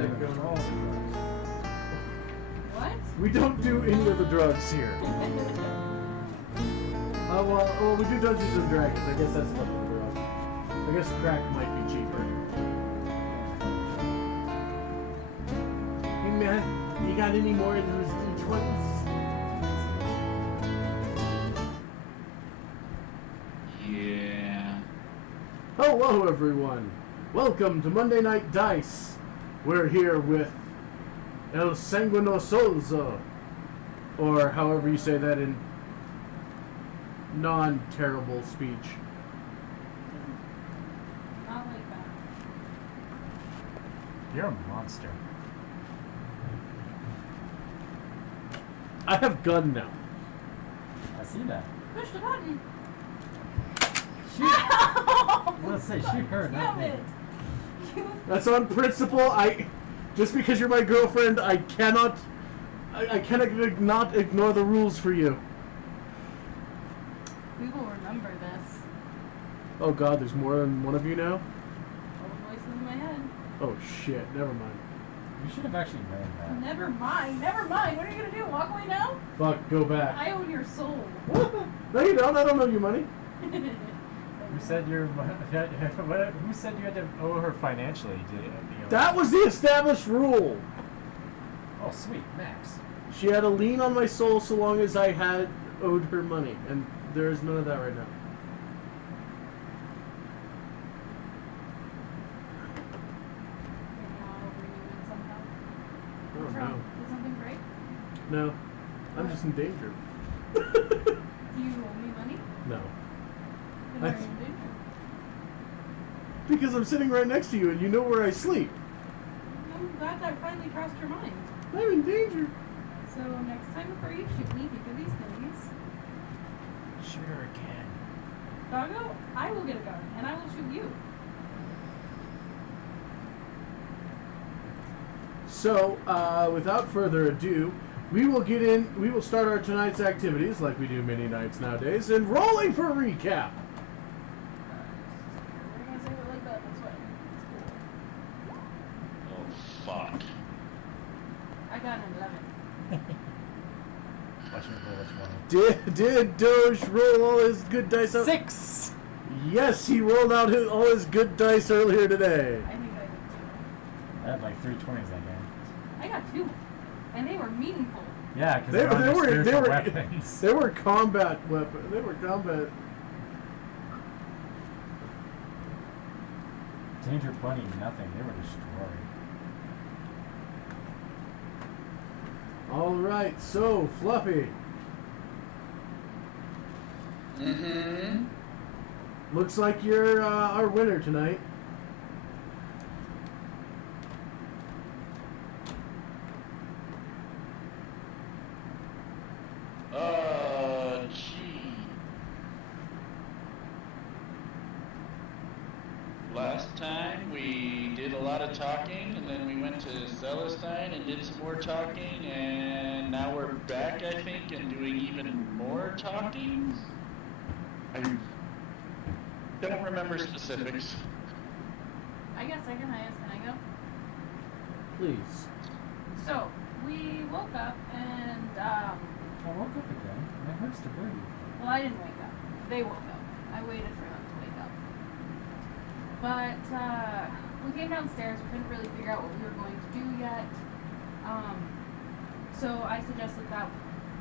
thing going on. What? We don't do any of the drugs here. Well, we do Dungeons and Dragons. I guess that's not the drug. I guess crack might be cheaper. Hey man, you got any more of those D20s? Yeah. Hello everyone! Welcome to Monday Night Dice. We're here with El Sanguine Solzo, or however you say that in non-terrible speech. Not like that. You're a monster. I have gun now. I see that. Push the button. Shoot! Let's say shoot her, not Damn me. it. That's on principle. Just because you're my girlfriend, I cannot not ignore the rules for you. We will remember this. Oh god, there's more than one of you now? All the voices in my head. Oh shit, never mind. You should have actually known that. Never mind. Never mind. What are you gonna do? Walk away now? Fuck, go back. I own your soul. No you don't, I don't owe you money. Who said you're? Who said you had to owe her financially? That was the established rule. Oh, sweet, Max. She had a lien on my soul so long as I had owed her money, and there is none of that right now. Oh What's no. wrong? Did something break? No. I'm just in danger. Do you owe me money? No. Then why are you in danger? Because I'm sitting right next to you and you know where I sleep. I'm glad that finally crossed your mind. I'm in danger. So next time before you shoot me, think of these things. Shoot her again. Doggo, I will get a gun and I will shoot you. So, without further ado, we will start our tonight's activities like we do many nights nowadays, and rolling for recap. We're gonna save it like that. That's what. Oh, fuck. I got an 11. Watch me roll which one. Did Doge roll all his good dice out? 6! Yes, he rolled out all his good dice earlier today. I think I did I had like 3 20s that game. too. I got 2, and they were meaningful. Yeah, because They were weapons. they were combat weapons. They were combat. Danger Bunny, nothing. They were destroyed. All right, so Fluffy. Mm-hmm. Looks like you're our winner tonight. Gee. Last time we did a lot of talking, and then we went to Celestine and did some more talking, and now we're back, I think, and doing even more talking. I don't remember specifics. I guess I can ask. Can I go? Please. So we woke up and I woke up again. It hurts to breathe. well, I didn't wake up. They woke up. I waited for them to wake up. But we came downstairs. We couldn't really figure out what we were going to do yet. So I suggested that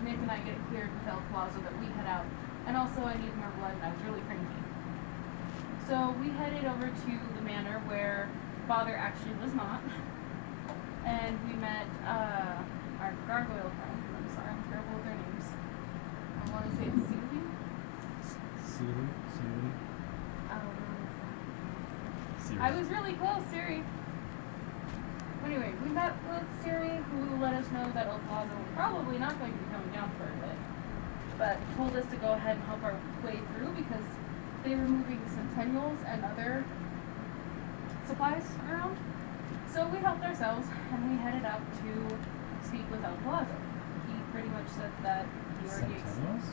Nick and I get it cleared with El Palazzo that we head out. And also I needed more blood and I was really cranky. So we headed over to the manor where Father actually was not. And we met our gargoyle friend. I'm sorry, I'm terrible with their names. I want to say it's Sealy. Sealy? I was really close, Siri. Anyway, we met with Siri, who let us know that El Plaza was probably not going to be coming down for a bit, but told us to go ahead and help our way through because they were moving centennials and other supplies around. So we helped ourselves, and we headed out to speak with El Plaza. He pretty much said that he already Centennials?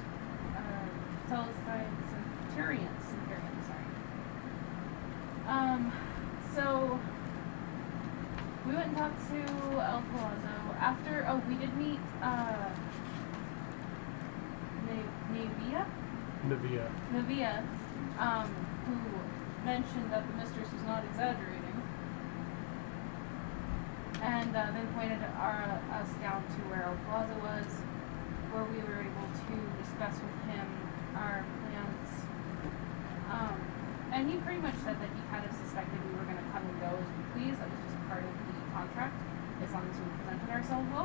Celestine Centurions, sorry. So we went and talked to El Palazzo after. Oh, we did meet Navia, who mentioned that the mistress was not exaggerating, and then pointed us down to where El Palazzo was, where we were able to discuss with him our plans. And he pretty much said that he kind of suspected we were going to come and go as we please. That was just part of the contract, as long as we presented ourselves well.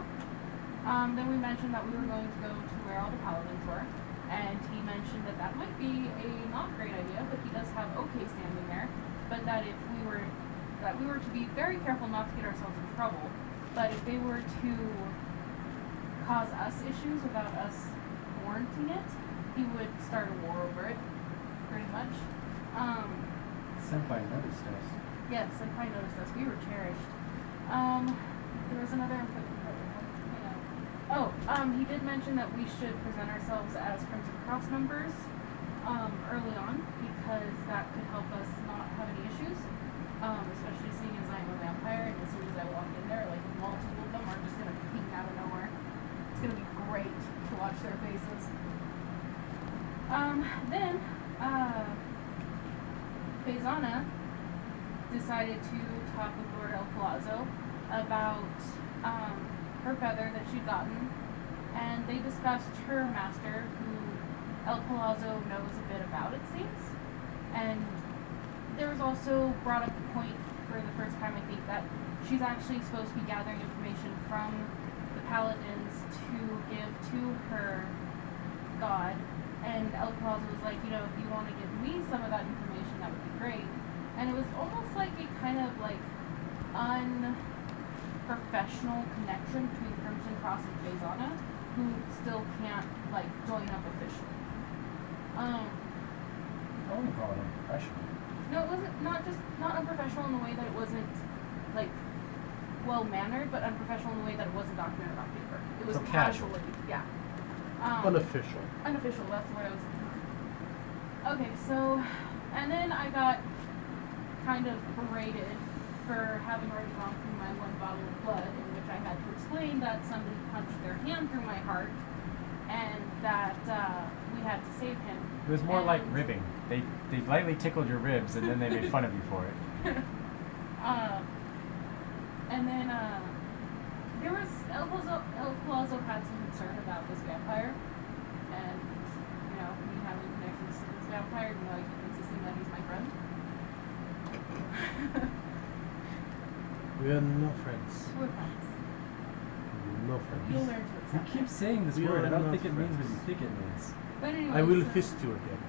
Then we mentioned that we were going to go to where all the paladins were, and he mentioned that that might be a not great idea, but he does have okay standing there. But that if we were to be very careful not to get ourselves in trouble. But if they were to cause us issues without us warranting it, he would start a war over it, pretty much. Senpai noticed us. Yes, Senpai noticed us. We were cherished. There was another important part. He did mention that we should present ourselves as Crimson Cross members early on, because that could help us not have any issues. Especially seeing as I'm a vampire, and as soon as I walk in there, like multiple of them are just gonna ping out of nowhere. It's gonna be great to watch their faces. Then Faisana decided to talk with Lord El Palazzo about her feather that she'd gotten, and they discussed her master, who El Palazzo knows a bit about, it seems. And there was also brought up the point for the first time, I think, that she's actually supposed to be gathering information from the paladins to give to her god. And El Palazzo was like, if you want to give me some of that information, that would be great. And it was almost like a kind of like unprofessional connection between Crimson Cross and Faisana, who still can't like join up officially. I wouldn't call it unprofessional. No, it wasn't not unprofessional in the way that it wasn't like well mannered, but unprofessional in the way that it wasn't documented on paper. It was So casual. casually, yeah. Unofficial. Unofficial, that's the word I was looking for. Okay, so, and then I got kind of berated for having already gone through my one bottle of blood, in which I had to explain that somebody punched their hand through my heart, and that we had to save him. It was more like ribbing. They lightly tickled your ribs, and then they made fun of you for it. And then there was El Palazzo had some concern about this vampire, and me having connections to this vampire, I keep insisting that he's my friend. We are no friends. We're friends. No friends. You'll learn to You accept keep it. saying this We word. are I don't not think it means what friends. you think it means. But anyway, I will so fist you again.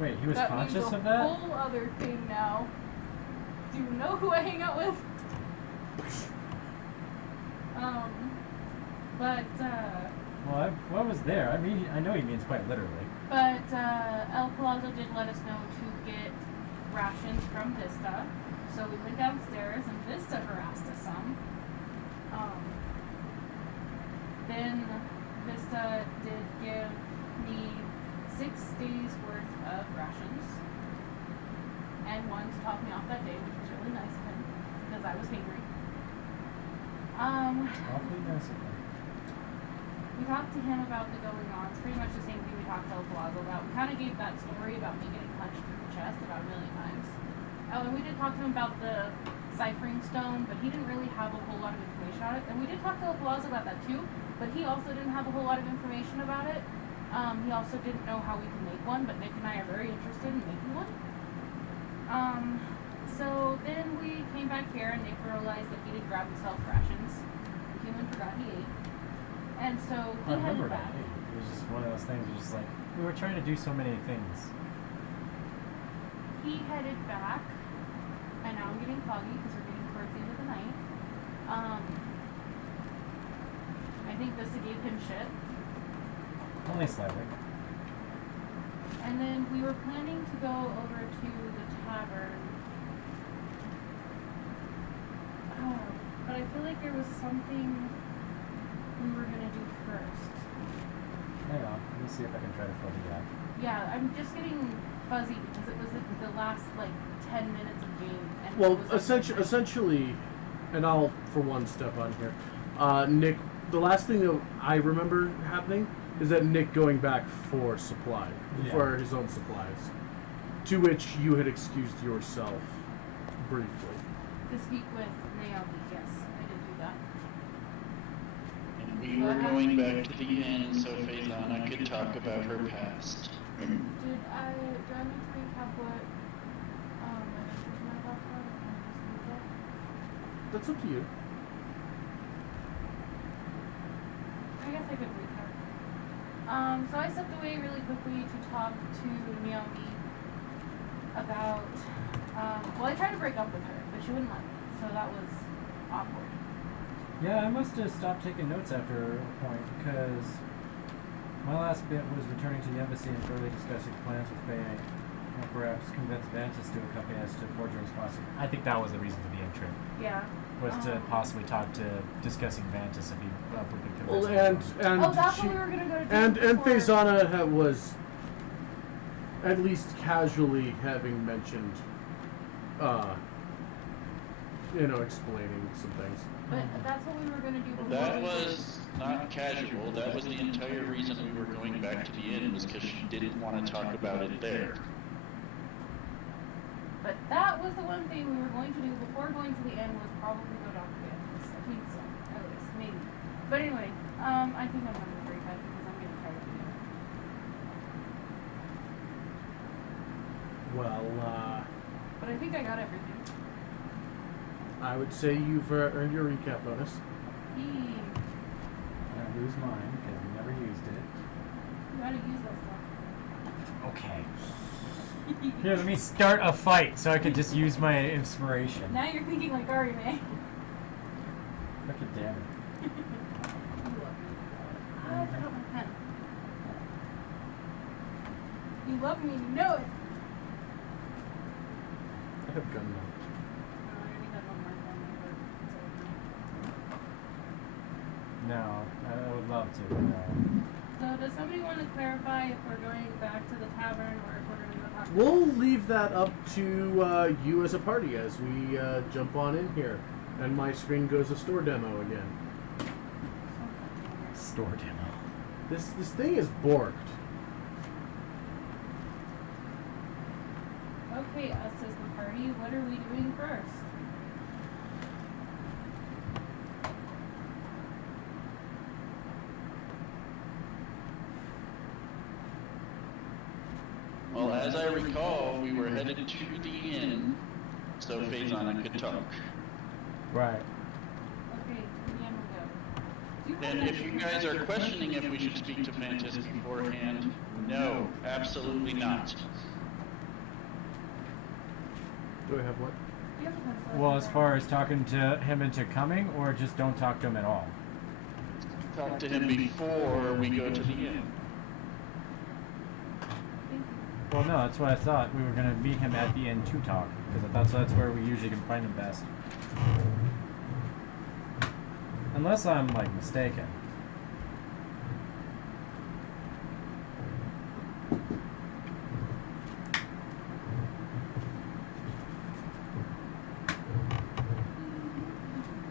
Wait, he was that conscious means of that? a whole other thing now. Do you know who I hang out with? Well, I was there. I mean, I know he means quite literally. But El Palazzo did let us know to get rations from Vista. So we went downstairs and Vista harassed us some. Then Vista did give me 6 days worth of rations. And one to top me off that day, which was really nice of him, because I was hungry. Awfully nice of him. We talked to him about the going ons, pretty much the same thing we talked to El Palazzo about. We kind of gave that story about me getting punched through the chest about 1 million times. Oh, and we did talk to him about the ciphering stone, but he didn't really have a whole lot of information on it. And we did talk to El Palazzo about that too, but he also didn't have a whole lot of information about it. He also didn't know how we can make one, but Nick and I are very interested in making one. So then we came back here and Nick realized that he did grab himself rations. The human forgot he ate. And so he I remember headed that. back. It was just one of those things. It was just like we were trying to do so many things. He headed back, and now I'm getting foggy because we're getting towards the end of the night. I think Vista gave him shit. Only slightly. And then we were planning to go over to the tavern. But I feel like there was something we were gonna do first. Hang on. Let me see if I can try to fill the gap. Yeah, I'm just getting fuzzy because it was the last like 10 minutes of game. And Well, it was, like, essentially, and I'll for one step on here. Nick, the last thing that I remember happening is that Nick going back for for his own supplies, to which you had excused yourself briefly. to speak with Naomi. Yes, I did do that. And we were going back to the inn so Faizana could talk about her past. Do I need to recap what my adventures in my about or can I just leave that? That's up to you. I guess I could recap. So I stepped away really quickly to talk to Naomi about well, I tried to break up with her, but she wouldn't let me, so that was awkward. Yeah, I must have stopped taking notes after a point because my last bit was returning to the embassy and further discussing plans with Faye and perhaps convince Vantis to accompany us to Forgering's Crossing. I think that was the reason for the intro. Yeah. Was to possibly talk to discussing Vantis if we could convince Well, him. and oh, that's she, what we were gonna go to. and Faizana was at least casually having mentioned, explaining some things. But that's what we were gonna do. Before That we was not casual. That was the entire reason we were going back to the inn, was because she didn't want to talk about it there. But that was the one thing we were going to do before going to the end was probably go talk to Vantis. I think so, at least, maybe. But anyway, I think I'm gonna break that because I'm getting tired of it. Well, But I think I got everything. I would say you've earned your recap bonus. Yee. I lose mine because we never used it. You gotta use that stuff. Okay. Here, let me start a fight so I can just use my inspiration. Now you're thinking like Ari May. Look at damn it. I forgot my pen. You love me, you know it. I have gun now. Oh, I already had one more pen, but No, I would love to, but no. so does somebody want to clarify if we're going back to the tavern or if we're going to go talk? We'll leave that up to you as a party as we jump on in here, and my screen goes to store demo again. Store demo. This thing is borked. Okay, us as the party, what are we doing first? Well, as I recall, we were headed to the inn so Faizana could talk. Right. Okay, to the end we go. Do you And have if you guys are questioning if we should speak to Vantis beforehand, no, absolutely not. Do I have what? do you have a pencil? Well, as far as talking to him into coming, or just don't talk to him at all? Talk to him before we go to the inn. Thank you. Well, no, that's what I thought. We were going to meet him at the inn to talk, because I thought that's where we usually can find him best. Unless I'm, like, mistaken.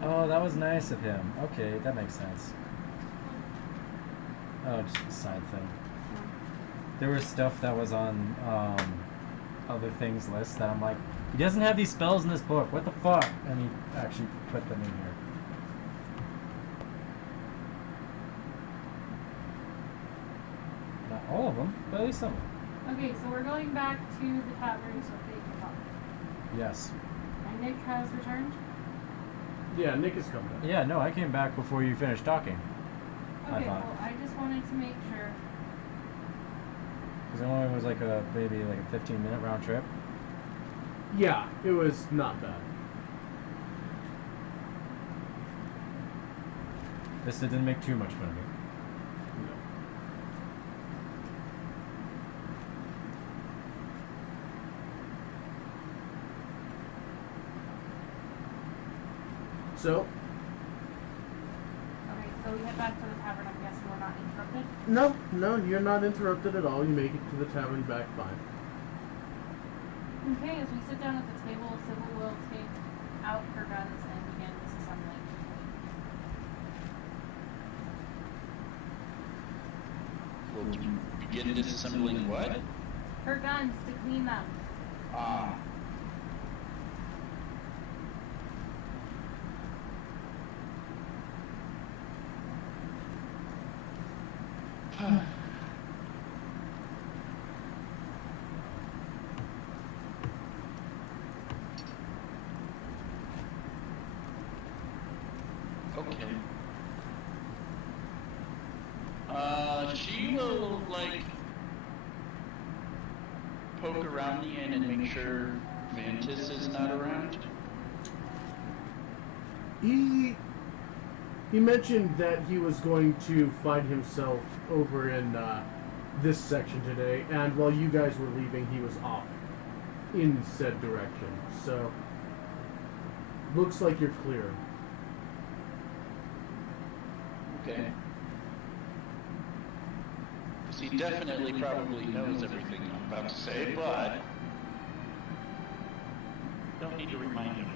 Oh, that was nice of him. Okay, that makes sense. Oh, just a side thing. There was stuff that was on other things list that I'm like, he doesn't have these spells in this book. What the fuck? And he actually put them in here. Not all of them, but at least some of them. Okay, so we're going back to the tavern so they can talk. Yes. And Nick has returned? Yeah, Nick is coming up. Yeah, no, I came back before you finished talking. Okay, thought. well, I just wanted to make sure. Because it only was like maybe like a 15-minute round trip. Yeah, it was not bad. This didn't make too much fun of me. No. So, Okay, so we head back to the tavern. I'm guessing we're not interrupted. no, you're not interrupted at all. You make it to the tavern back fine. Okay, as we sit down at the table, Sybil will take out her guns and begin disassembling. We'll begin disassembling what? Her guns to clean them. Ah. Okay. She will, like, poke around the inn and make sure Vantis is not around. He mentioned that he was going to find himself over in this section today, and while you guys were leaving, he was off in said direction. So, looks like you're clear. Okay. Because he definitely probably knows everything I'm about to say, but don't need to remind him.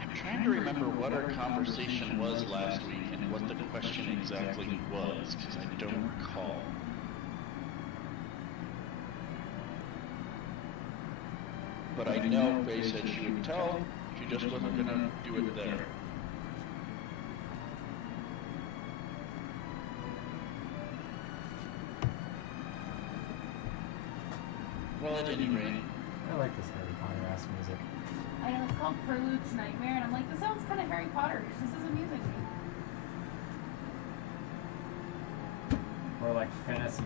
I'm trying to remember what our conversation was last week and what the question exactly was, because I don't recall. But I know Faye said she would tell, she just wasn't gonna do it there. Well, at any rate. I like this Harry Potter-ass music. I know it's called Prelude's Nightmare, and I'm like, this sounds kind of Harry Potter-ish. This is amusing me. Or like fantasy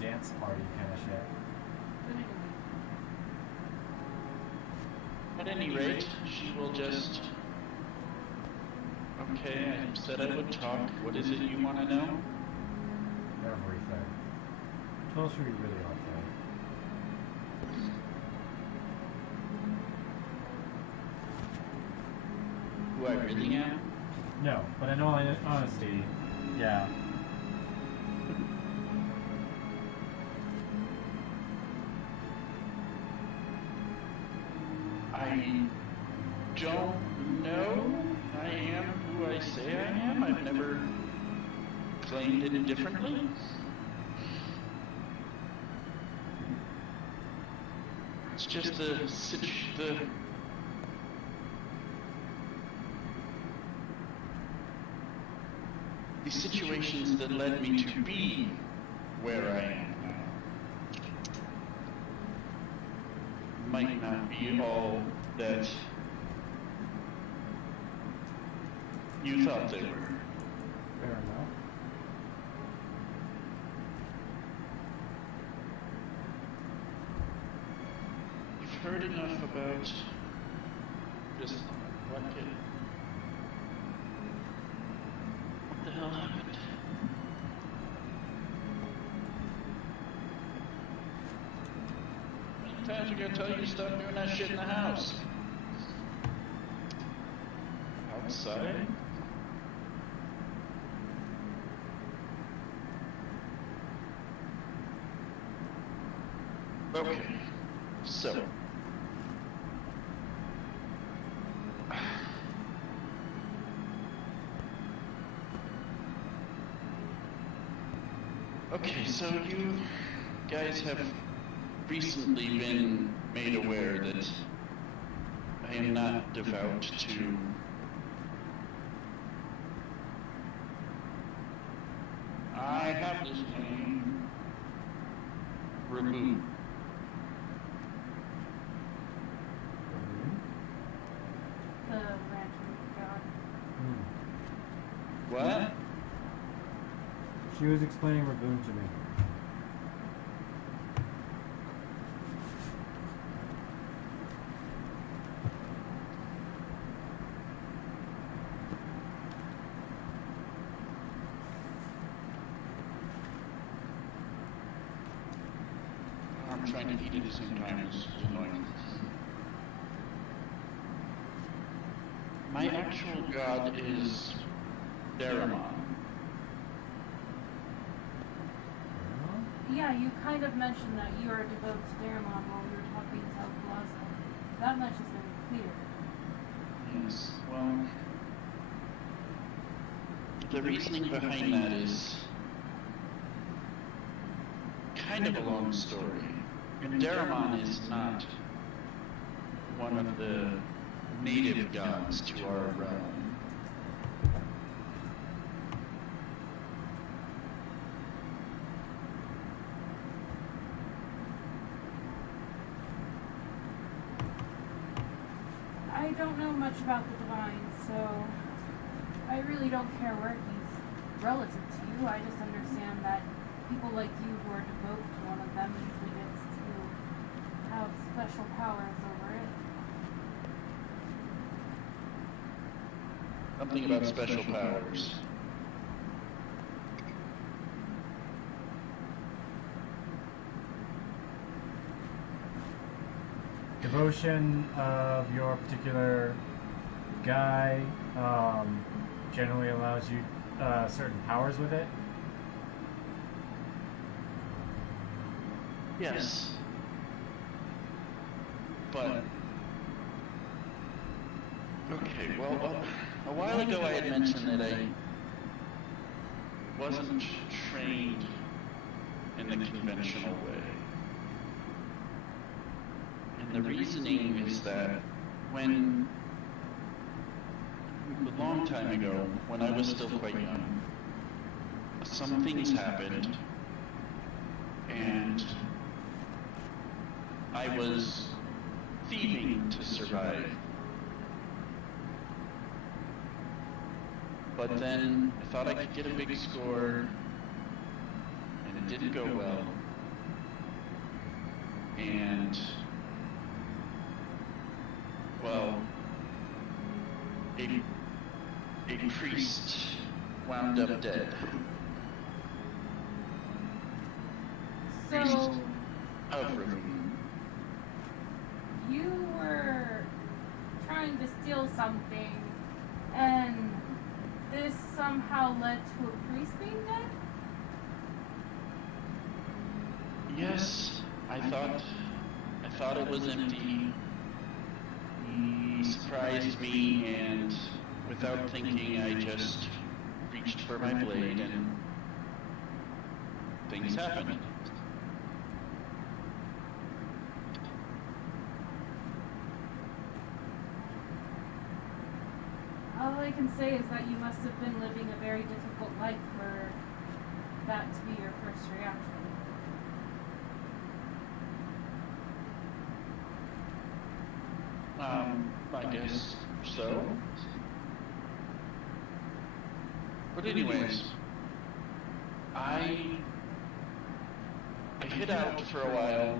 dance party kind of shit. But anyway. At any rate, she will just... Okay, I said I would talk. What is it you want to know? Everything. Tell us who you really are, Faye. Who I really am? No, but in all honesty, yeah. I don't know I am who I say I am. I've never claimed it differently. It's just the situations that led me to be where I am now might not be all that you thought they were. Fair enough. You've heard enough about just what the hell happened? Sometimes we gotta tell you to stop doing that shit in the house. Outside? Okay, so. Okay, so you guys have recently been made aware that I am not devout to I have this name removed. The rancher god. What? She was explaining Raboon to me. I'm trying to eat at the same time. It's annoying. My actual god is Daramon. Yeah, you kind of mentioned that you are devoted to Daramon while we were talking to El Plaza. That much is very clear. Yes, well, the reasoning behind that is kind of a long story. And Daramon is not one of the native gods to our realm. I don't know much about the Divine, so I really don't care where he's relative to you. I just understand that people like you who are devoted to one of them usually gets to have special powers over it. Something about special powers. Devotion of your particular guy generally allows you certain powers with it. Yes. But... Okay, well, a while ago I had mentioned that I wasn't trained in the conventional way. And the reasoning is that when, a long time ago, when I was still quite young, some things happened, and I was thieving to survive. But then I thought I could get a big score, and it didn't go well. And, well, a priest wound up dead. Priest So of Ravine. you were trying to steal something, and this somehow led to a priest being dead? Yes, I thought it was empty. He surprised me, and without thinking, I just reached for my blade, and things happened. All I can say is that you must have been living a very difficult life for that to be your first reaction. I guess so. But anyways, I hid out for a while,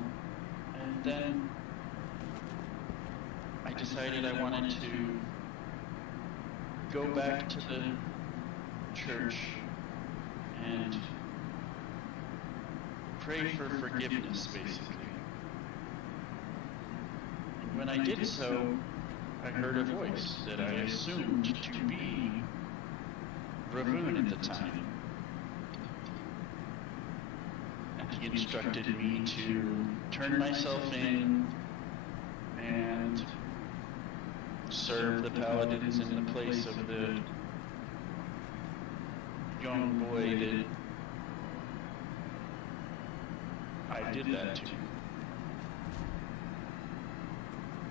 and then I decided I wanted to go back to the church and pray for forgiveness, basically. And when I did so, I heard a voice that I assumed to be Ravoon at the time. And he instructed me to turn myself in and serve the paladins in the place of the young boy that I did that to.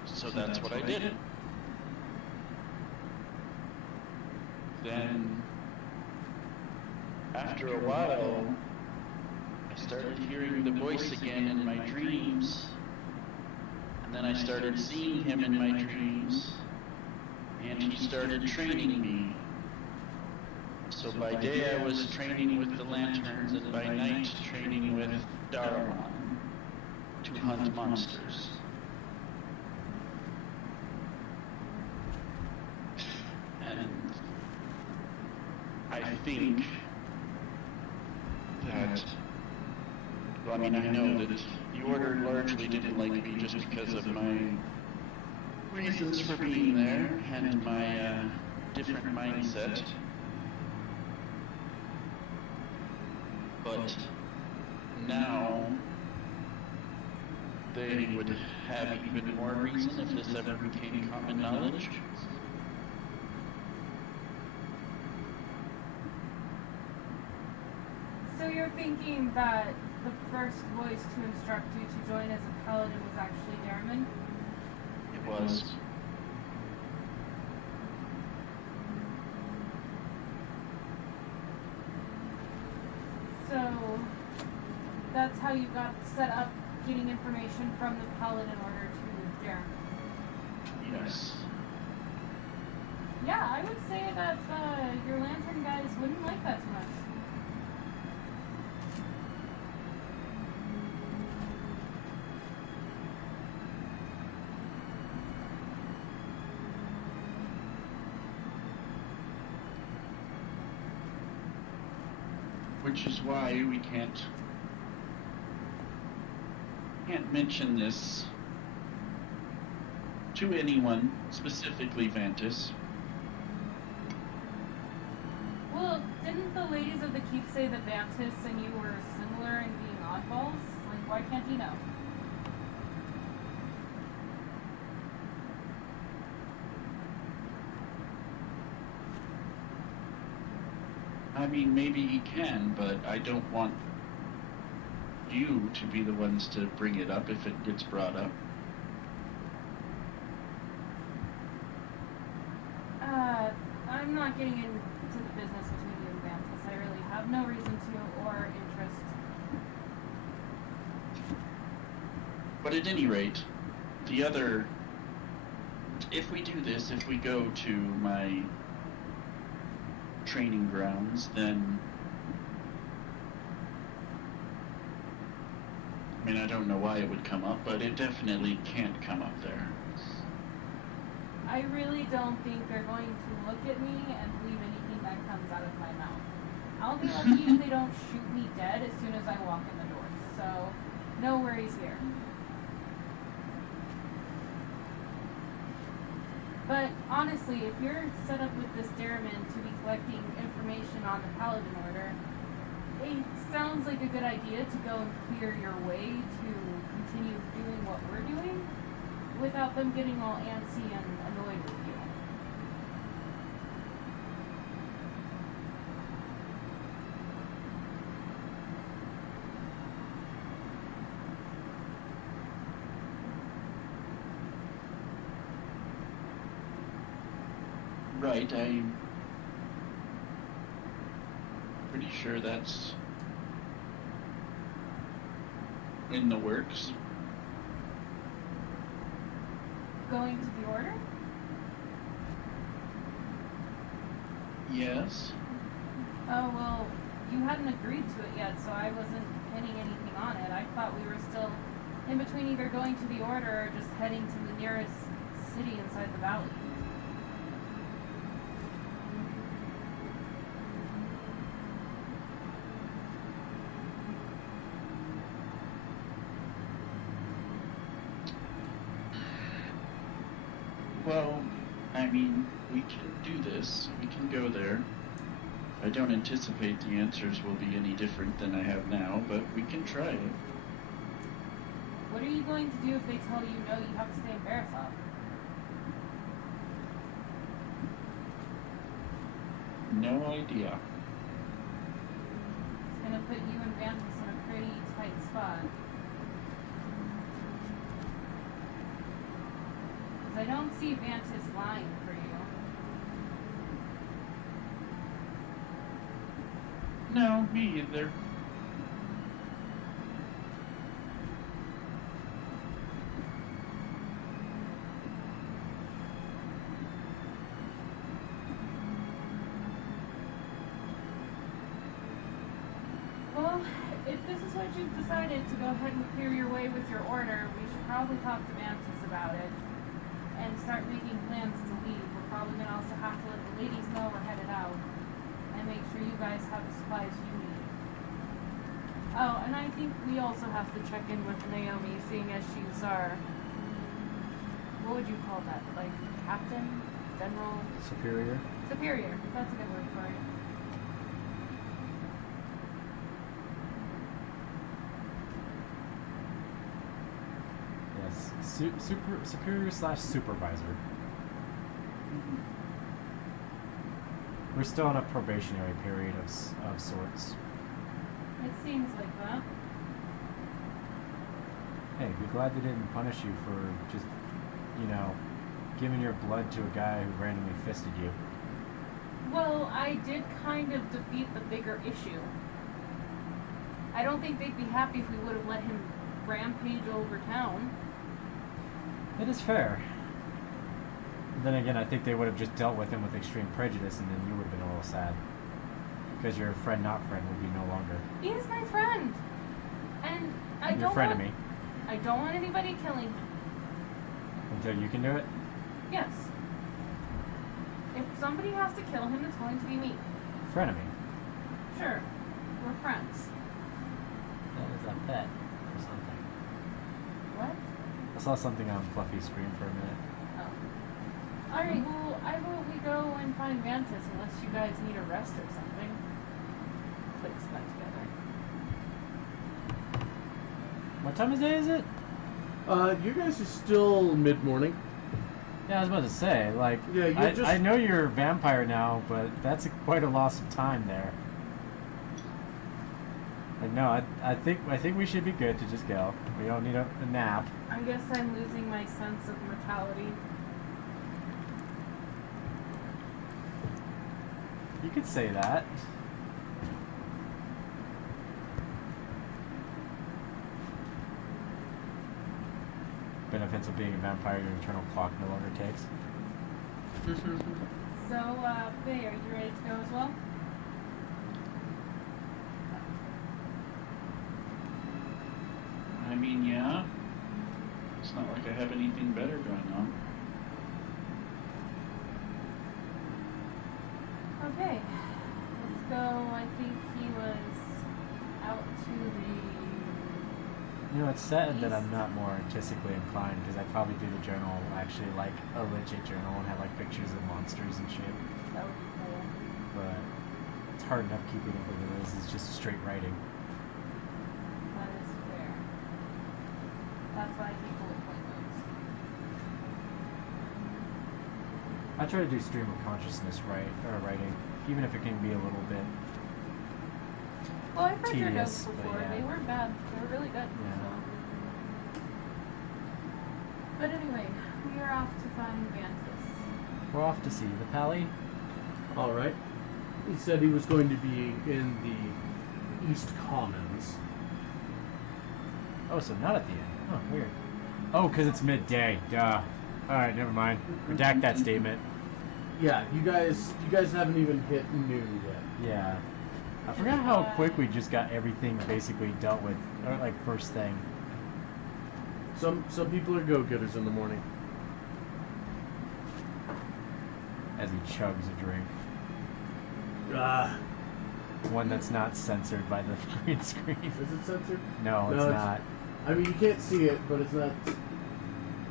So that's what I did. Then, after a while, I started hearing the voice again in my dreams. And then I started seeing him in my dreams. And he started training me. So by day I was training with the lanterns, and by night training with Daramon to hunt monsters. And I think that, well, I mean, I know that the Order largely didn't like me just because of my reasons for being there and my different mindset. But now they would have even more reason if this ever became common knowledge. So you're thinking that the first voice to instruct you to join as a paladin was actually Darman? It was. So that's how you got set up getting information from the paladin order to Darman? Yes. Yeah, I would say that your lantern guys wouldn't like that too much. Which is why we can't mention this to anyone, specifically Vantis. Well, didn't the ladies of the keep say that Vantis and you were similar in being oddballs? Like, why can't he know? I mean, maybe he can, but I don't want you to be the ones to bring it up if it gets brought up. I'm not getting into the business between you and Vantis. I really have no reason to or interest. But at any rate, if we do this, if we go to my training grounds, then I mean, I don't know why it would come up, but it definitely can't come up there. I really don't think they're going to look at me and believe anything that comes out of my mouth. I'll be lucky if they don't shoot me dead as soon as I walk in the door. So, no worries here. But honestly, if you're set up with this Darman to be collecting information on the Paladin Order, it sounds like a good idea to go and clear your way to continue doing what we're doing without them getting all antsy and annoyed with you. Right, I'm pretty sure that's in the works. Going to the Order? Yes. Oh, well, you hadn't agreed to it yet, so I wasn't pinning anything on it. I thought we were still in between either going to the Order or just heading to the nearest city inside the valley. Well, I mean, we can do this. We can go there. I don't anticipate the answers will be any different than I have now, but we can try it. What are you going to do if they tell you no, you have to stay in Barisov? No idea. It's gonna put you and Vantis in a pretty tight spot. I don't see Vantis lying for you. No, me either. Well, if this is what you've decided to go ahead and clear your way with your order, we should probably talk to Vantis about it and start making plans to leave. We're probably going to also have to let the ladies know we're headed out and make sure you guys have the supplies you need. Oh, and I think we also have to check in with Naomi, seeing as she's our, what would you call that? Like, captain? General? Superior. Superior. That's a good word for it. superior / supervisor. We're still in a probationary period of sorts. It seems like that. Hey, be glad they didn't punish you for just, giving your blood to a guy who randomly fisted you. Well, I did kind of defeat the bigger issue. I don't think they'd be happy if we would have let him rampage over town. It is fair. Then again, I think they would have just dealt with him with extreme prejudice, and then you would have been a little sad. Because your friend, not friend, would be no longer. He is my friend. And I your don't frenemy. I don't want anybody killing him. Until you can do it? Yes. If somebody has to kill him, it's going to be me. Frenemy. Sure. We're friends. That is a pet or something. What? I saw something on Fluffy's screen for a minute. Oh. Alright, well, I vote we go and find Mantis unless you guys need a rest or something. Clicks back together. What time of day is it? You guys are still mid-morning. Yeah, I was about to say, like, Yeah, you're I know you're a vampire now, but that's quite a loss of time there. Like, no, I think we should be good to just go. We don't need a nap. I guess I'm losing my sense of mortality. You could say that. Benefits of being a vampire, your internal clock no longer takes. So, Faye, are you ready to go as well? I mean, yeah. It's not like I have anything better going on. Okay. Let's go. I think he was out to the... It's sad that I'm not more artistically inclined, because I'd probably do the journal actually like a legit journal and have like pictures of monsters and shit. That would be cool. But it's hard enough keeping up with it as it's just straight writing. That is fair. That's why I keep bullet point notes. I try to do stream of consciousness writing, even if it can be a little bit. Well, I've read your notes tedious, but before. yeah. They weren't bad. They were really good. Yeah. So. But anyway, we are off to find Mantis. We're off to see the Pally. All right. He said he was going to be in the East Commons. Oh, so not at the end. Huh, weird. Oh, because it's midday. Duh. Alright, never mind. Redact that statement. Yeah, you guys haven't even hit noon yet. Yeah. I forgot how quick we just got everything basically dealt with, or like first thing. Some people are go-getters in the morning. As he chugs a drink. Ah, One that's not censored by the green screen. is it censored? No, it's not. I mean, you can't see it, but it's not.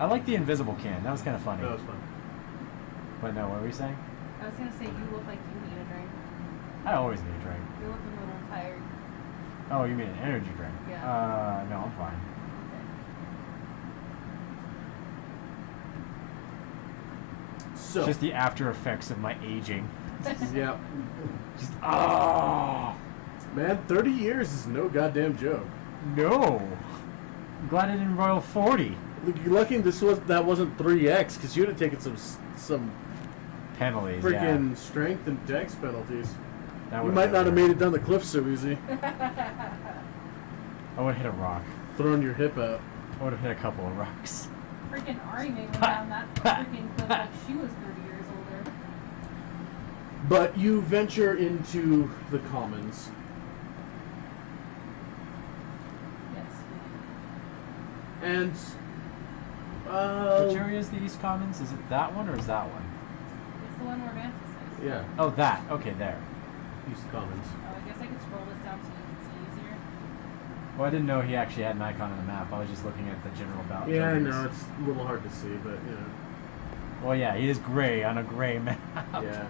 I like the invisible can. That was kind of funny. That was fun. But no, what were we saying? I was gonna say you look like you need a drink. I always need a drink. You're looking a little tired. Oh, you mean an energy drink? Yeah. No, I'm fine. So, It's just the after effects of my aging. yeah, Just man, 30 years is no goddamn joke. no. I'm glad I didn't roll 40. Look, you're lucky that wasn't 3x, because you'd have taken some Penalties, freaking strength and dex penalties. That You would've might been not have better. made it down the cliff so easy. I would have hit a rock. Throwing your hip out. I would have hit a couple of rocks. Freaking Ari made one down that freaking cliff like she was 30 years older. But you venture into the commons. Yes. And Which area is the East Commons? Is it that one or is that one? It's the one where Mantis is. yeah, Oh, that. Okay, there. East Commons. Oh, I guess I could scroll this down so you can see easier. Well, I didn't know he actually had an icon on the map. I was just looking at the general bout. Yeah, I know it's a little hard to see, but you know. Well, yeah, he is gray on a gray map. Yeah.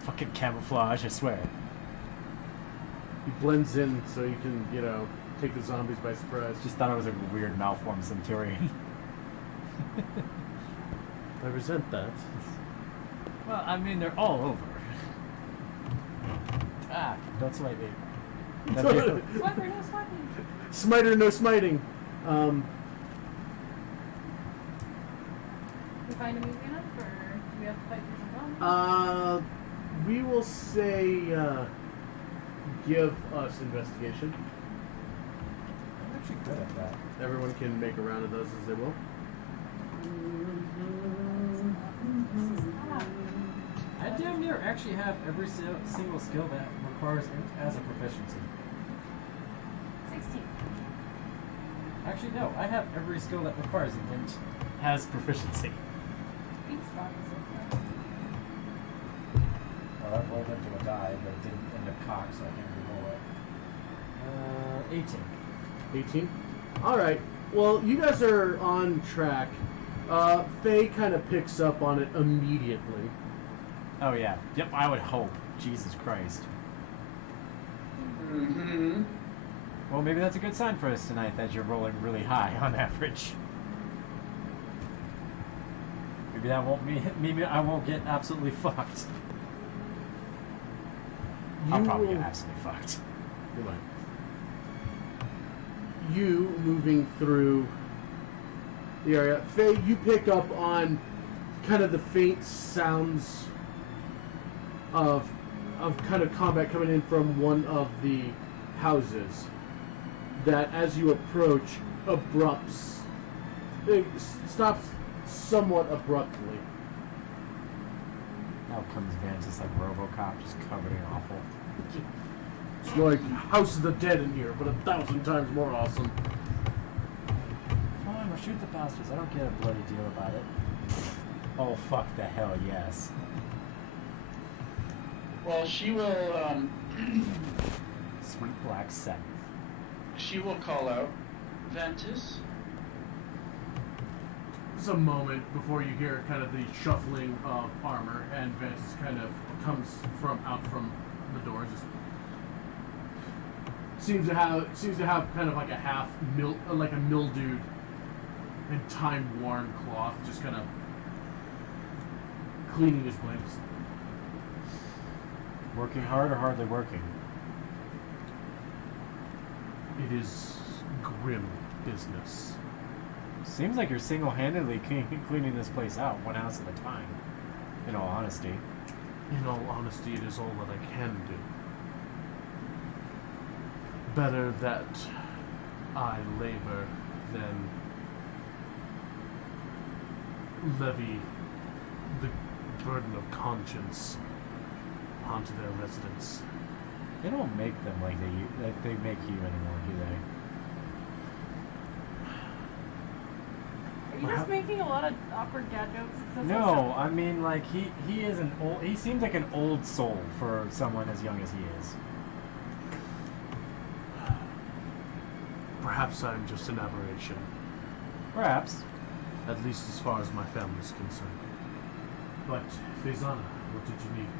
Fucking camouflage, I swear. He blends in so you can, take the zombies by surprise. Just thought it was a weird malformed centurion. I resent that. Well, I mean, they're all over. Ah, don't swipe me. Swiper, no swiping. Smiter, no smiting. We find him easy enough, or do we have to fight through some zombies? We will say, give us investigation. I'm actually good at that. Everyone can make a round of those as they will. I damn near actually have every single skill that requires int as a proficiency. 16. Actually, no, I have every skill that requires an int has proficiency. Pink spot is it? Well, that rolled into a die, but it didn't end up cocked, so I can't re-roll it. 18. 18? Alright. Well, you guys are on track. Faye kind of picks up on it immediately. Oh yeah. Yep, I would hope. Jesus Christ. Mm-hmm. Well, maybe that's a good sign for us tonight that you're rolling really high on average. Maybe that won't mean maybe I won't get absolutely fucked. I'll probably get absolutely fucked. You might. You moving through the area. Faye, you pick up on kind of the faint sounds of kind of combat coming in from one of the houses that as you approach it stops somewhat abruptly. Now comes Vance, just like RoboCop, just covered in awful. It's like House of the Dead in here, but 1,000 times more awesome. Fine, we'll shoot the bastards. I don't get a bloody deal about it. Oh, fuck the hell, yes. Well, she will, Sweet Black Sabbath. she will call out, Ventus. There's a moment before you hear kind of the shuffling of armor, and Vance kind of comes out from the door. Just seems to have kind of like a mildewed and time-worn cloth, just kind of cleaning his blades. Working hard or hardly working? It is grim business. Seems like you're single-handedly cleaning this place out, one house at a time. In all honesty. In all honesty, it is all that I can do. Better that I labor than levy the burden of conscience onto their residents. They don't make them like they make you anymore, do they? Are you just making a lot of awkward dad jokes? 'Cause that's No, I mean like he is an old. He seems like an old soul for someone as young as he is. Perhaps I'm just an aberration, Perhaps. at least as far as my family is concerned. But, Faizana, what did you need?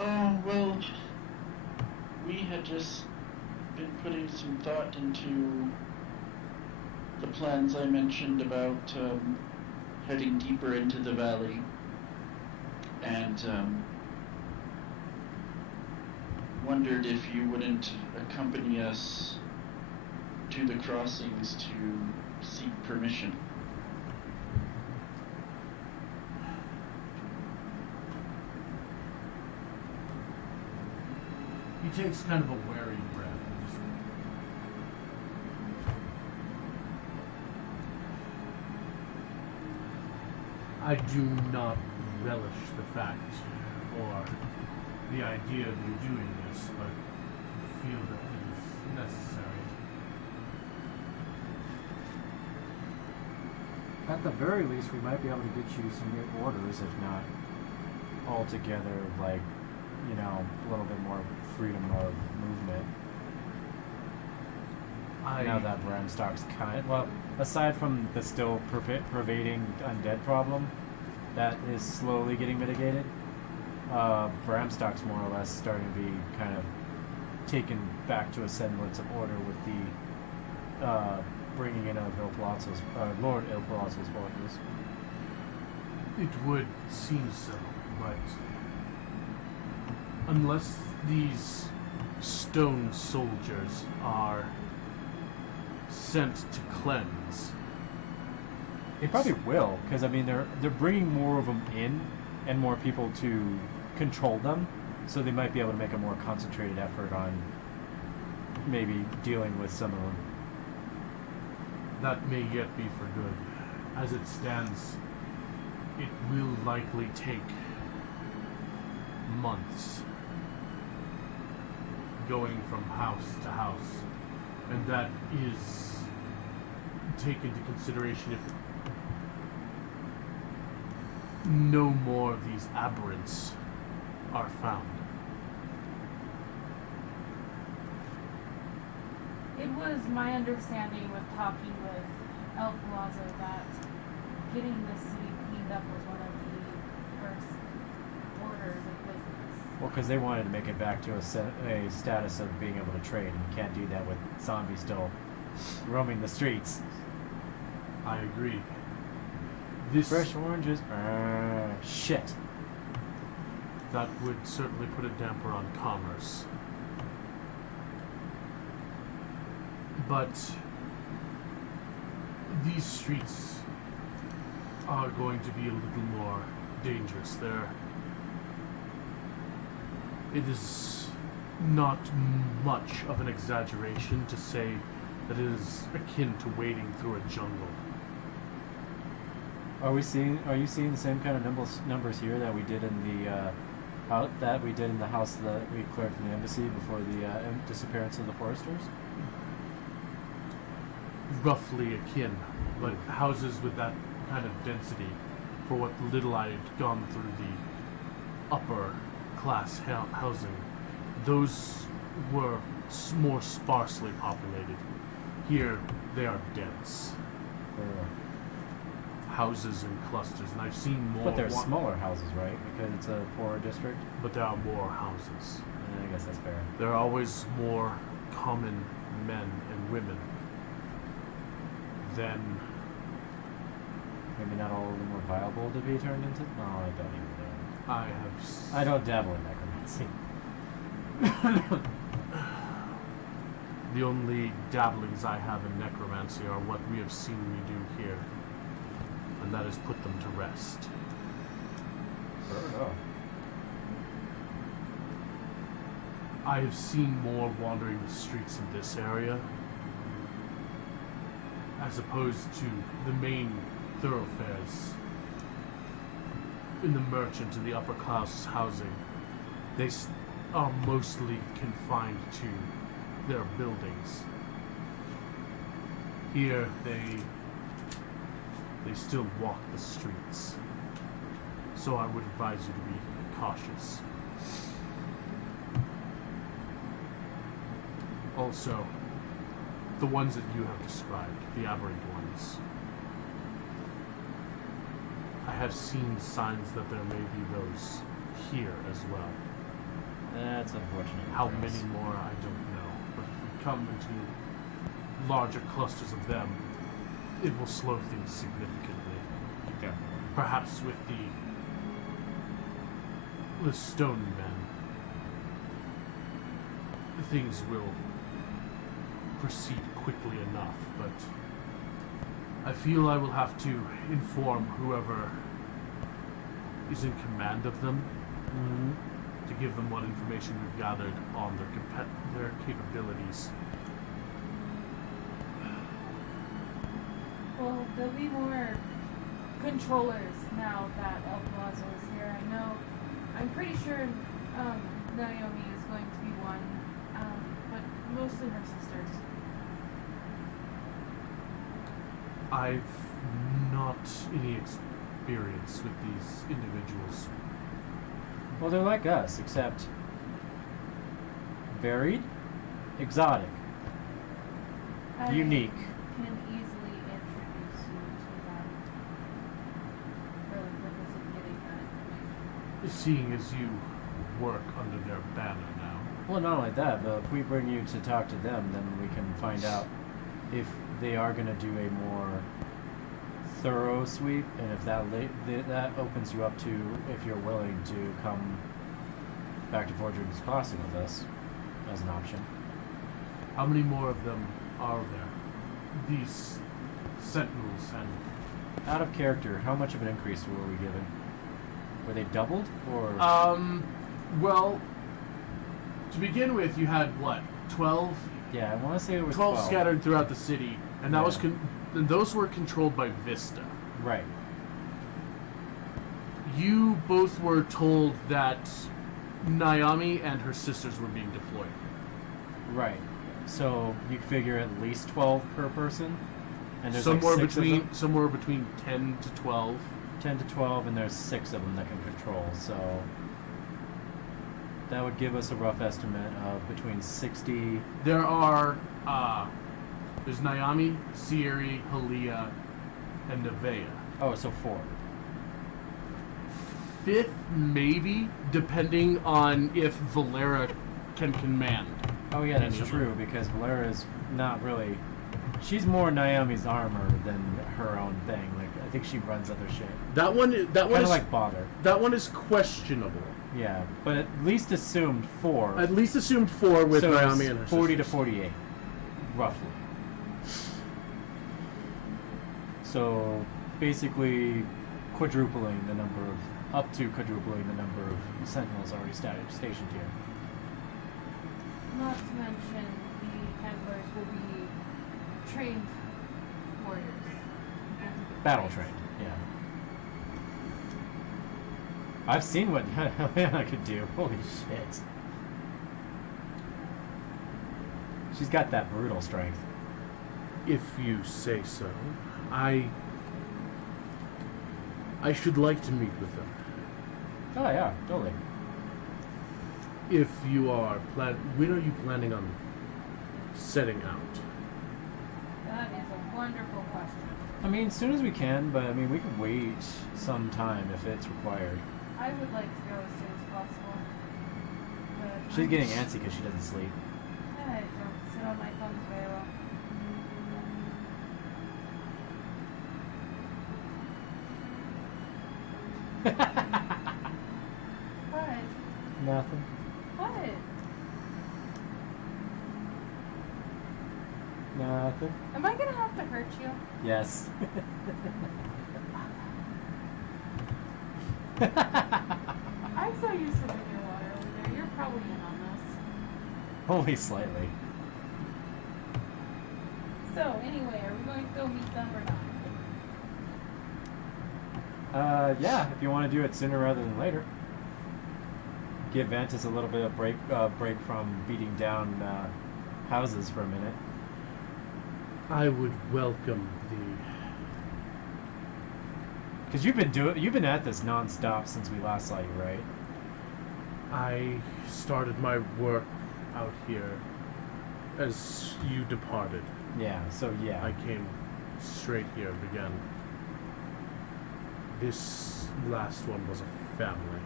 Oh, well, we had just been putting some thought into the plans I mentioned about heading deeper into the valley, and wondered if you wouldn't accompany us to the crossings to seek permission. He takes kind of a wary breath and just... I do not relish the fact or the idea of you doing this, but I feel that it is necessary. At the very least, we might be able to get you some new orders, if not altogether, like, you know, a little bit more freedom of movement. Now that Bramstock's well, aside from the still pervading undead problem, that is slowly getting mitigated. Bramstock's more or less starting to be kind of taken back to a semblance of order with the bringing in of Lord Il Palazzo's forces. It would seem so, but unless these stone soldiers are sent to cleanse, They probably will, because I mean they're bringing more of them in and more people to control them, so they might be able to make a more concentrated effort on maybe dealing with some of them. that may yet be for good. As it stands, it will likely take months going from house to house, and that is take into consideration if no more of these aberrants are found. It was my understanding with talking with El Palazzo that getting the city cleaned up was one of the first orders of business. Well, because they wanted to make it back to a status of being able to trade, and you can't do that with zombies still roaming the streets. I agree. This Fresh oranges. Shit. that would certainly put a damper on commerce. But these streets are going to be a little more dangerous. It is not much of an exaggeration to say that it is akin to wading through a jungle. Are you seeing the same kind of numbers here that we did in the house that we cleared from the embassy before the disappearance of the foresters? Roughly akin, but houses with that kind of density, for what little I had gone through the upper class housing, those were more sparsely populated. Here, they are dense. Houses in clusters, and I've seen more. But they're smaller houses, right? Because it's a poorer district. But there are more houses. I guess that's fair. There are always more common men and women than. Maybe not all of them were viable to be turned into. No, I don't even know. I I don't dabble in necromancy. The only dabblings I have in necromancy are what we have seen me do here, and that is put them to rest. Fair enough. I have seen more wandering the streets in this area, as opposed to the main thoroughfares in the merchant and the upper class housing. They are mostly confined to their buildings. Here, they still walk the streets. So I would advise you to be cautious. Also, the ones that you have described, the aberrant ones, I have seen signs that there may be those here as well. That's unfortunate. How for us. many more, I don't know. But if we come into larger clusters of them, it will slow things significantly. Definitely. Perhaps with the stone men, things will proceed quickly enough, but I feel I will have to inform whoever is in command of them to give them what information we've gathered on their capabilities. Well, there'll be more controllers now that El Palazzo is here. I'm pretty sure Naomi is going to be one, but mostly her sisters. I've not any experience with these individuals. Well, they're like us, except varied, exotic, unique. I can easily introduce you to them for the purpose of getting that information. Seeing as you work under their banner now. Well, not only that, but if we bring you to talk to them, then we can find out if they are going to do a more thorough sweep, and if that opens you up to, if you're willing to come back to Forge's Crossing with us as an option. How many more of them are there? These sentinels and... Out of character, how much of an increase were we given? Were they doubled, or...? Well, to begin with, you had, what, 12? Yeah, I want to say it was 12 scattered throughout the city, and that was and those were controlled by Vista. Right. You both were told that Naomi and her sisters were being deployed. Right. So you figure at least 12 per person, and there's somewhere like 6 of them? somewhere between 10 to 12. 10 to 12, and there's 6 of them that can control. So that would give us a rough estimate of between 60. There are there's Naomi, Siri, Halia, and Nevaeh. Oh, so 4. 5th, maybe, depending on if Valera can command. Oh yeah, that's true, because Valera is not really... She's more Naomi's armor than her own thing. Like, I think she runs other shit. That one Kind is of like Bother. That one is questionable. Yeah, but at least assumed 4. At least assumed 4 with so Naomi and her 40 sisters. to 48, roughly. So basically quadrupling the number of, up to quadrupling the number of sentinels already stationed here. Not to mention the handlers will be trained warriors. Battle trained, yeah. I've seen what Helena could do. Holy shit. She's got that brutal strength. If you say so. I should like to meet with them. Oh yeah, totally. If you are when are you planning on setting out? That is a wonderful question. I mean, as soon as we can, but I mean, we could wait some time if it's required. I would like to go as soon as possible. But She's getting antsy because she doesn't sleep. I don't sit on my thumbs very well. What? Nothing. What? Nothing. Am I gonna have to hurt you? Yes. I saw you sipping your water over there. You're probably in on this. Only slightly. So, anyway, are we going to go meet them or not? Yeah, if you want to do it sooner rather than later. Give Vantis a little bit of break from beating down houses for a minute. I would welcome the... Because you've been at this non-stop since we last saw you, right? I started my work out here as you departed. Yeah, so yeah. I came straight here and began. This last one was a family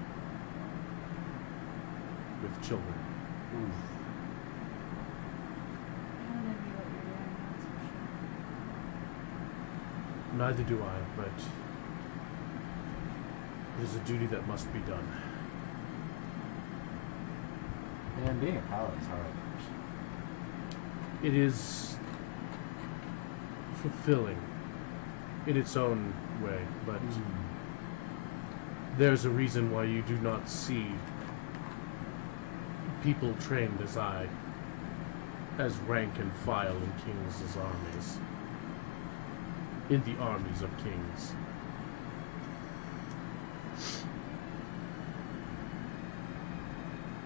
with children. Oof. I don't envy what you're doing, that's for sure. Neither do I, but it is a duty that must be done. Man, being a pilot is hard. It is fulfilling in its own way, but there's a reason why you do not see people trained as I, as rank and file in kings' armies, in the armies of kings.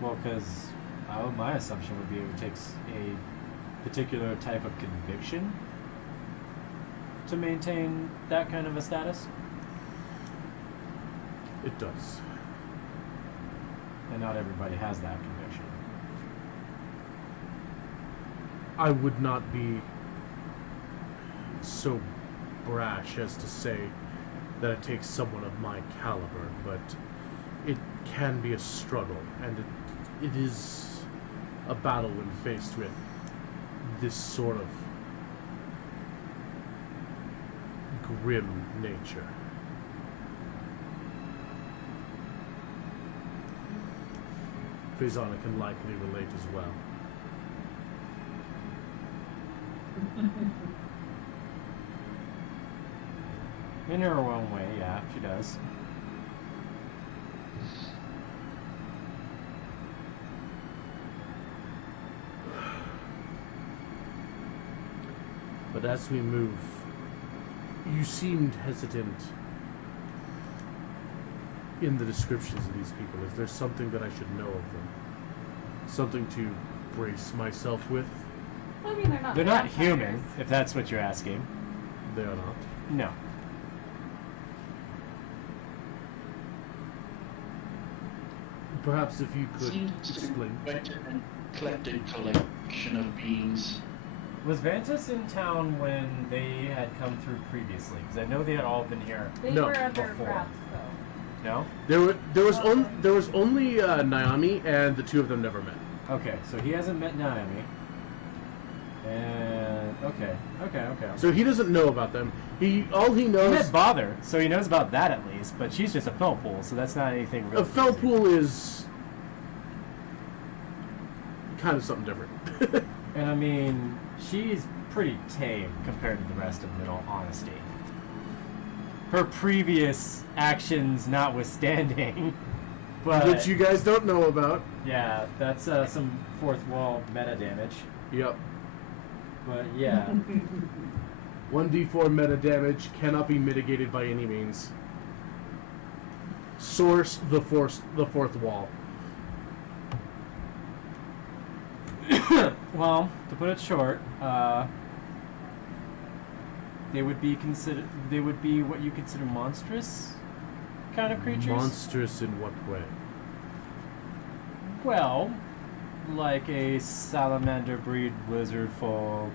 Well, because my assumption would be it takes a particular type of conviction to maintain that kind of a status. It does. And not everybody has that conviction. I would not be so brash as to say that it takes someone of my caliber, but it can be a struggle, and it is a battle when faced with this sort of grim nature. Faisana can likely relate as well. In her own way, yeah, she does. But as we move, you seemed hesitant in the descriptions of these people. Is there something that I should know of them? Something to brace myself with? I mean, they're not. They're not vampires. human, if that's what you're asking. They are not. No. Perhaps if you could Seems to be explain. quite an eclectic collection of beings. Was Vantis in town when they had come through previously? Because I know they had all been here. They No, were other before. rats, though. No? There was only Naomi, and the two of them never met. Okay, so he hasn't met Naomi. And okay. So he doesn't know about them. All he He knows. met Bother, so he knows about that at least. But she's just a fell pool, so that's not anything real. A fell crazy. pool is kind of something different. And I mean, she's pretty tame compared to the rest of them, in all honesty. Her previous actions notwithstanding, but Which you guys don't know about. yeah, that's some fourth wall meta damage. Yep. But yeah, 1d4 meta damage cannot be mitigated by any means. Source the fourth wall. well, to put it short, they would be what you consider monstrous kind of creatures. Monstrous in what way? Well, like a salamander breed lizard folk,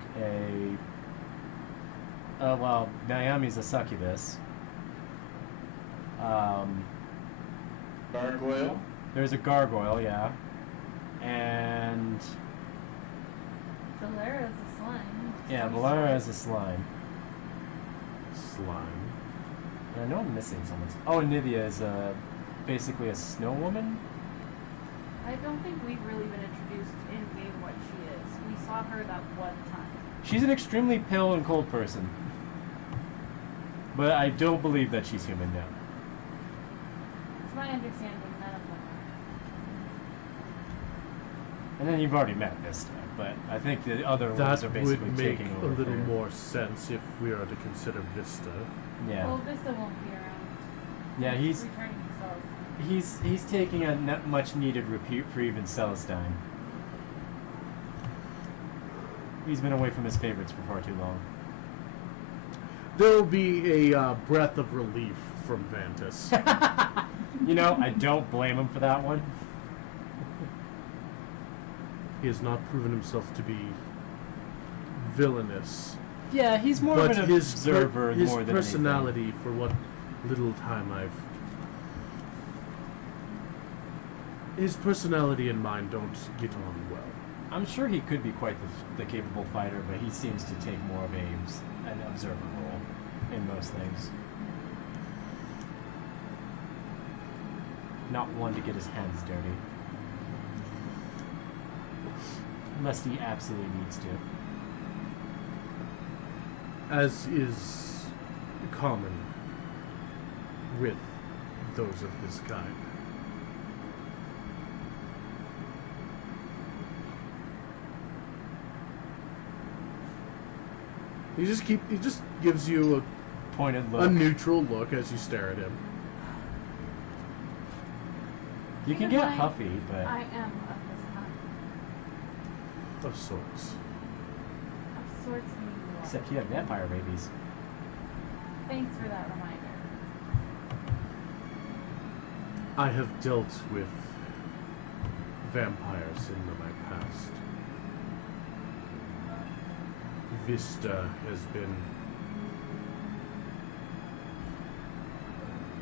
well, Naomi's a succubus. Gargoyle. There's a gargoyle, yeah. And Valera's a slime. yeah, Some Valara sort. is a slime. Slime. And I know I'm missing someone. Oh, and Nivea is basically a snow woman. I don't think we've really been introduced in game what she is. We saw her that one time. She's an extremely pale and cold person. But I don't believe that she's human now. To my understanding, none of them And then you've already met Vista, but I think the other ones That are basically would make taking a over. little for- more sense if we are to consider Vista. are. Yeah. Well, Vista won't be around. Yeah, he's returning to Celestine. he's taking a much needed reprieve in Celestine. He's been away from his favorites for far too long. There will be a breath of relief from Vantis. You know, I don't blame him for that one. He has not proven himself to be villainous. Yeah, he's more But of an his observer his more than personality, for what little time his personality and mine don't get on well. I'm sure he could be quite the capable fighter, but he seems to take more of an observer role in most things. Not one to get his hands dirty. Unless he absolutely needs to. As is common with those of this kind. He just gives you Pointed a look. neutral look as you stare at him. You can You know, get huffy, but I am of this kind. Of sorts. Of sorts mean what? except you have vampire babies. Thanks for that reminder. I have dealt with vampires in my past. Vista has been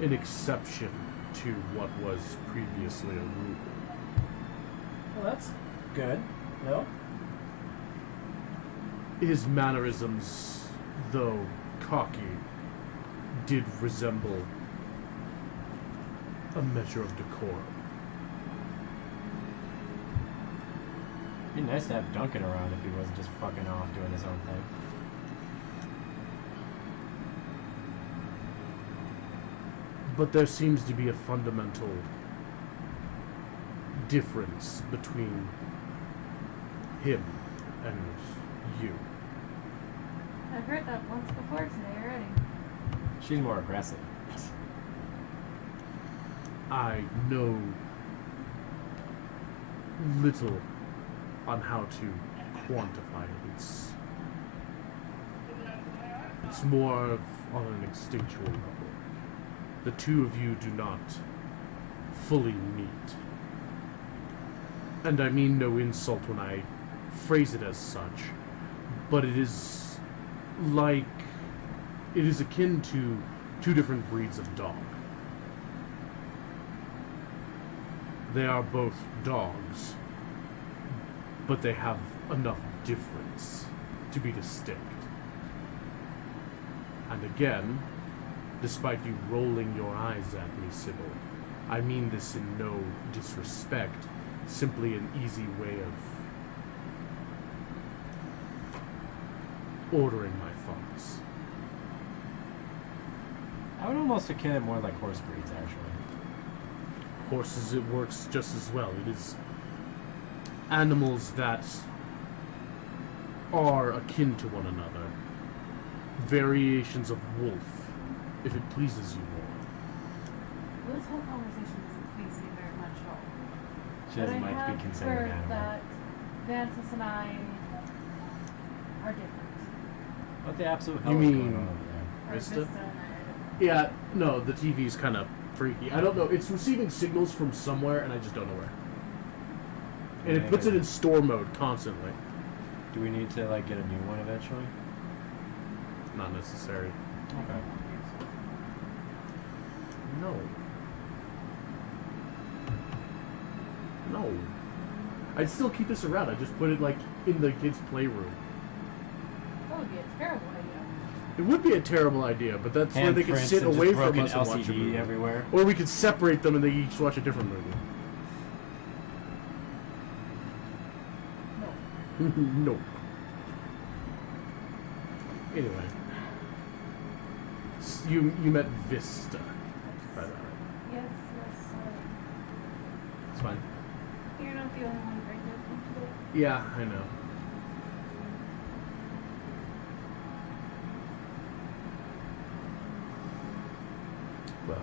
an exception to what was previously a rule. Well, that's good. No? His mannerisms, though cocky, did resemble a measure of decorum. It'd be nice to have Duncan around if he wasn't just fucking off doing his own thing. But there seems to be a fundamental difference between him and you. I've heard that once before today already. She's more aggressive. I know little on how to quantify it. It's more of on an instinctual level. The two of you do not fully meet. And I mean no insult when I phrase it as such, but it is akin to two different breeds of dog. They are both dogs, but they have enough difference to be distinct. And again, despite you rolling your eyes at me, Sybil, I mean this in no disrespect, simply an easy way of ordering my thoughts. I would almost akin it more like horse breeds, actually. Horses, it works just as well. It is animals that are akin to one another. Variations of wolf, if it pleases you more. Well, this whole conversation doesn't please me very much at all. She doesn't but like to be considered heard an animal. that Vantis and I are different. What the absolute You hell is mean- going on over there? Or Vista? and I are different. Yeah, no, the TV's kind of freaky. I don't know. It's receiving signals from somewhere, and I just don't know where. And it puts it in store mode constantly. Do we need to like get a new one eventually? Not necessary. Okay. No. No. I'd still keep this around. I just put it like in the kids' playroom. That would be a terrible idea. It would be a terrible idea, but that's where they could Handprints sit and away just from broken us and watch a LCD movie. everywhere. Or we could separate them and they each watch a different movie. No. No. Anyway. You met Vista. By the way. Yes, sorry. It's fine. You're not the only one right here today. Yeah, I know. Well,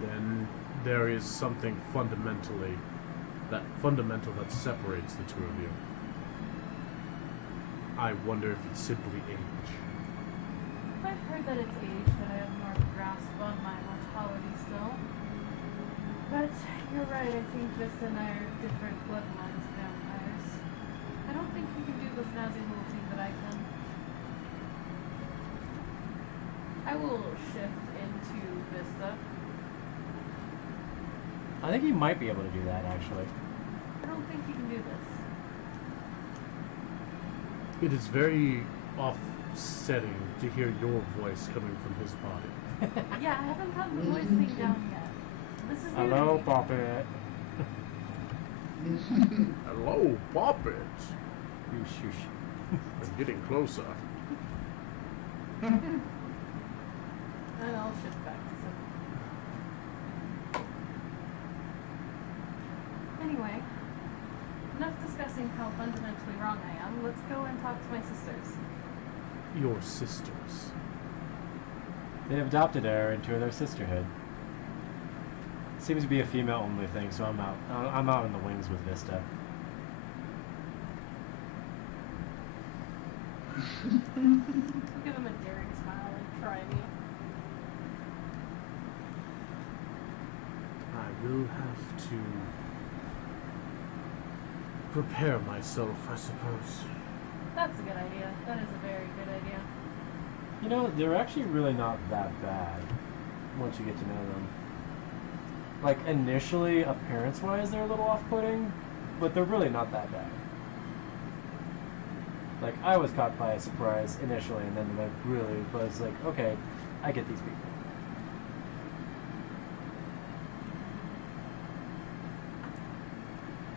then there is something fundamental that separates the two of you. I wonder if it's simply age. I've heard that it's age that I have more of a grasp on my mortality still. But you're right, I think Vista and I are different bloodlines of vampires. I don't think you can do the snazzy little thing that I can. I will shift into Vista. I think he might be able to do that actually. I don't think you can do this. It is very offsetting to hear your voice coming from his body. Yeah, I haven't gotten the voice thing down yet. This is new to Hello, me. Puppet. Hello, Puppet. You shush. I'm getting closer. And I'll shift back to some. Anyway, enough discussing how fundamentally wrong I am. Let's go and talk to my sisters. Your sisters. They adopted her into their sisterhood. Seems to be a female-only thing, so I'm out. I'm out in the wings with Vista. Give him a daring smile and try me. I will have to prepare myself, I suppose. That's a good idea. That is a very good idea. You know, they're actually really not that bad once you get to know them. Like, initially, appearance-wise, they're a little off-putting, but they're really not that bad. Like, I was caught by a surprise initially, and then I really was like, okay, I get these people.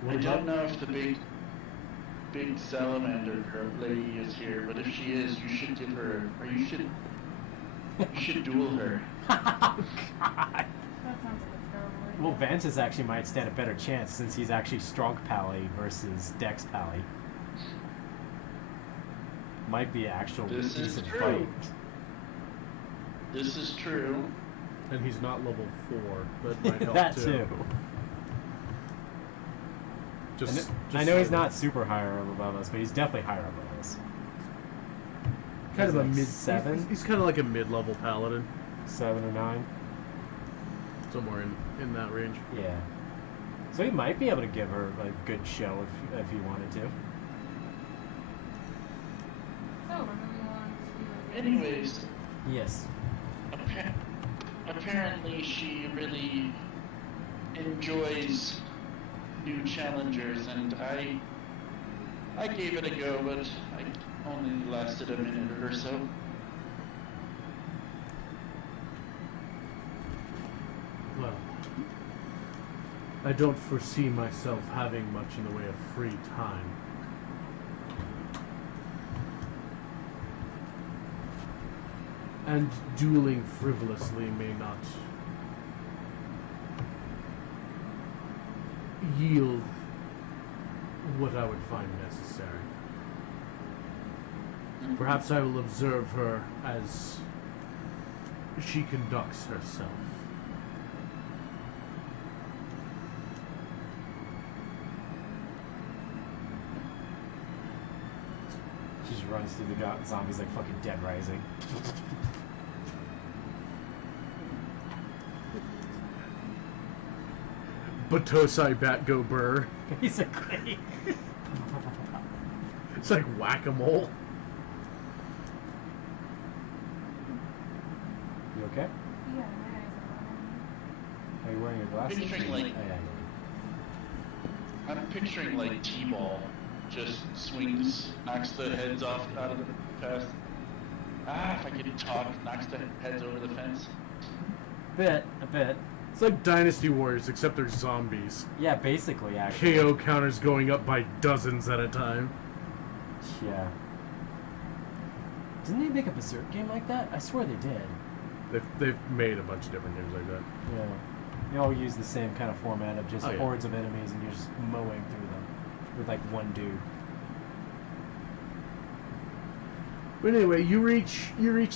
I don't know if the big salamander girl lady is here, but if she is, you should give her, or you should duel her. God. That sounds like a terrible idea. Well, Vantis actually might stand a better chance since he's actually strong pally versus dex pally. Might be an actual This is decent true. fight. This is true. And he's not level 4. That might help That too. too. I know he's slightly. not super higher above us, but he's definitely higher above us. Kind of a like mid 7? He's kind of like a mid-level paladin, 7 or 9. somewhere in that range. Yeah. So he might be able to give her a good show if he wanted to. So, we're moving on to... Anyways, Yes. apparently she really enjoys new challengers, and I gave it a go, but I only lasted a minute or so. Well, I don't foresee myself having much in the way of free time. And dueling frivolously may not yield what I would find necessary. Perhaps I will observe her as she conducts herself. She just runs through the zombies like fucking Dead Rising. Batosai Bat Go Burr. Basically. It's like whack-a-mole. You okay? Yeah, my eyes are Are you wearing your glasses? Picturing like Oh, yeah. I'm picturing like T-ball just swings, knocks the heads off out of the path. If I could talk, knocks the heads over the fence. A bit. It's like Dynasty Warriors, except they're zombies. Yeah, basically, actually. KO counters going up by dozens at a time. Yeah. Didn't they make a Berserk game like that? I swear they did. They've made a bunch of different games like that. Yeah. They all use the same kind of format of just Oh, yeah. hordes of enemies and you're just mowing through them with like one dude. But anyway, you reach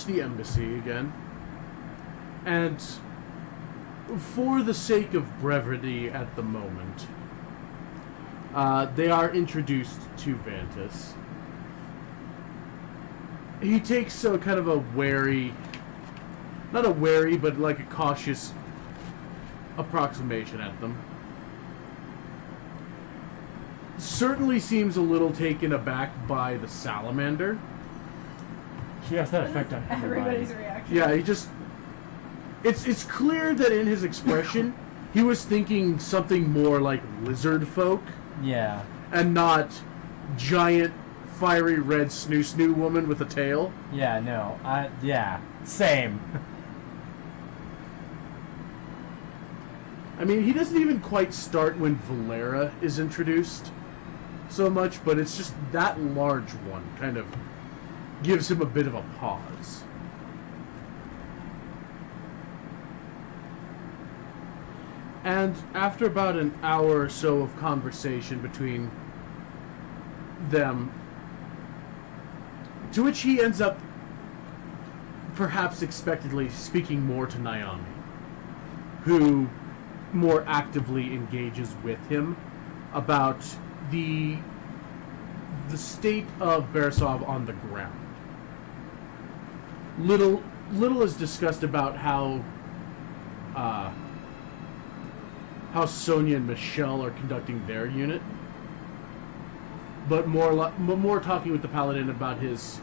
the embassy again, and for the sake of brevity at the moment, they are introduced to Vantis. He takes a kind of a wary, not a wary, but like a cautious approximation at them. Certainly seems a little taken aback by the salamander. He has that This effect is on everybody. everybody's reaction. Yeah, he just... It's clear that in his expression, he was thinking something more like lizard folk, Yeah. and not giant, fiery red snoo woman with a tail. Yeah, no. Yeah. Same. I mean, he doesn't even quite start when Valera is introduced so much, but it's just that large one kind of gives him a bit of a pause. And after about an hour or so of conversation between them, to which he ends up, perhaps expectedly, speaking more to Naomi, who more actively engages with him about the state of Beresov on the ground. Little is discussed about how Sonia and Michelle are conducting their unit, but more talking with the paladin about his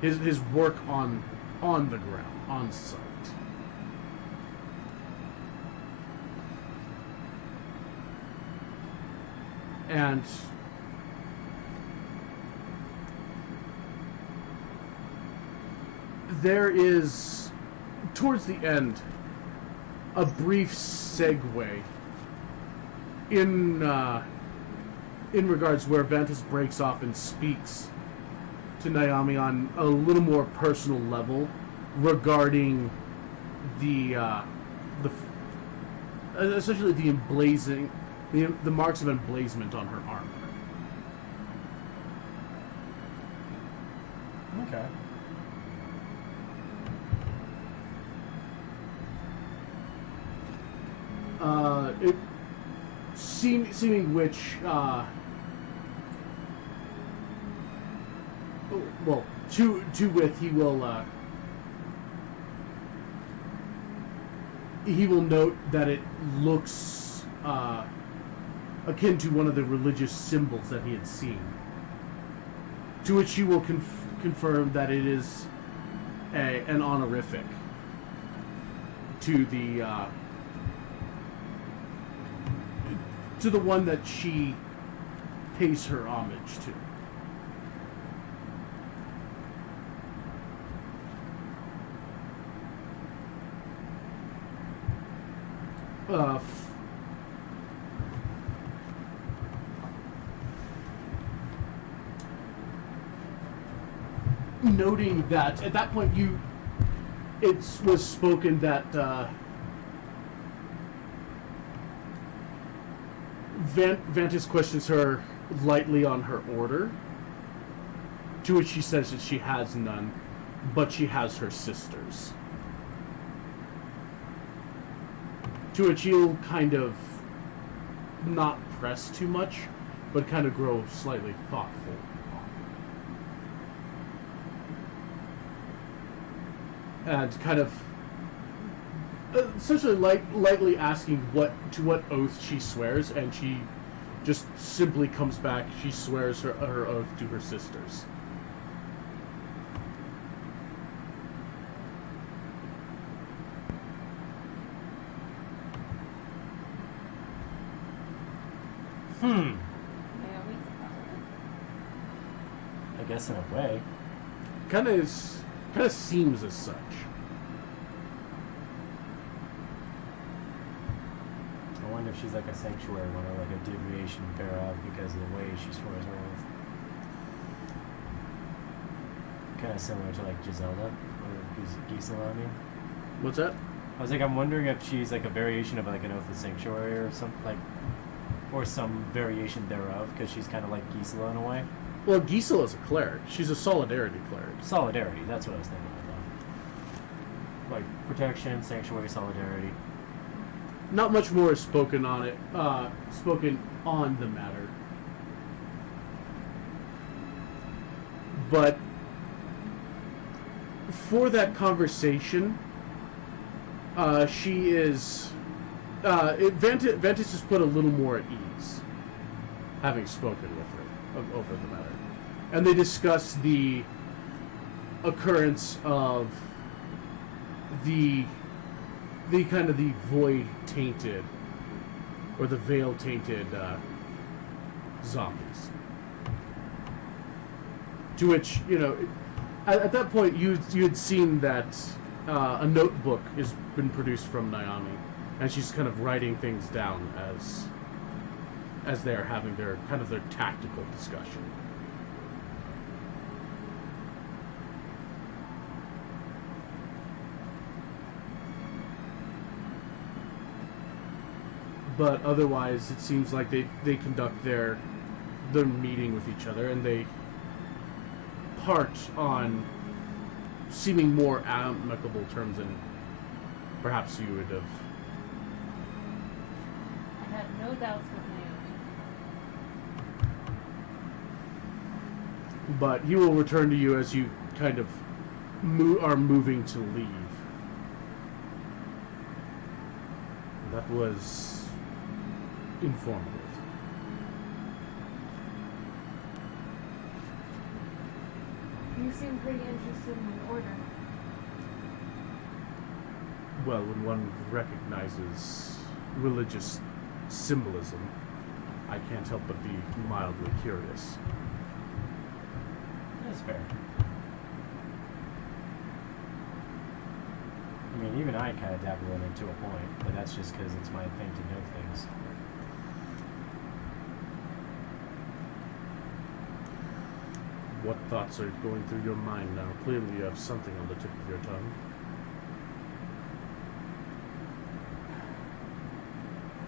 his work on the ground, on site. And there is, towards the end, a brief segue in regards where Ventus breaks off and speaks to Naomi on a little more personal level regarding essentially the emblazing, the marks of emblazonment on her armor. Okay. It seeming which, well, to with he will note that it looks akin to one of the religious symbols that he had seen. To which he will confirm that it is an honorific to the one that she pays her homage to. Noting that at that point it was spoken that Ventus questions her lightly on her order, to which she says that she has none, but she has her sisters. To which he'll kind of not press too much, but kind of grow slightly thoughtful. And kind of essentially lightly asking what oath she swears, and she just simply comes back. She swears her oath to her sisters. I guess in a way. Kind of seems as such. I wonder if she's like a sanctuary one or like a deviation thereof because of the way she swears her oath. Kind of similar to like Giselda or Gisela, I mean. What's that? I was like, I'm wondering if she's like a variation of like an oath of sanctuary or something like, or some variation thereof because she's kind of like Gisela in a way. Well, Gisela's a cleric. She's a solidarity cleric. Solidarity, that's what I was thinking of. Like protection, sanctuary, solidarity. Not much more is spoken on it. Spoken on the matter. But for that conversation, she is. Ventus is put a little more at ease, having spoken with her over the matter. And they discuss the occurrence of the kind of the void tainted or the veil tainted zombies. To which, at that point you had seen that a notebook has been produced from Naomi, and she's kind of writing things down as they're having their tactical discussion. But otherwise, it seems like they conduct their meeting with each other, and they part on seeming more amicable terms than perhaps you would have. I had no doubts with Naomi. But he will return to you as you kind of are moving to leave. That was informative. You seem pretty interested in the order. Well, when one recognizes religious symbolism, I can't help but be mildly curious. That's fair. I mean, even I kind of dabble in it to a point, but that's just because it's my thing to know things. What thoughts are going through your mind now? Clearly you have something on the tip of your tongue.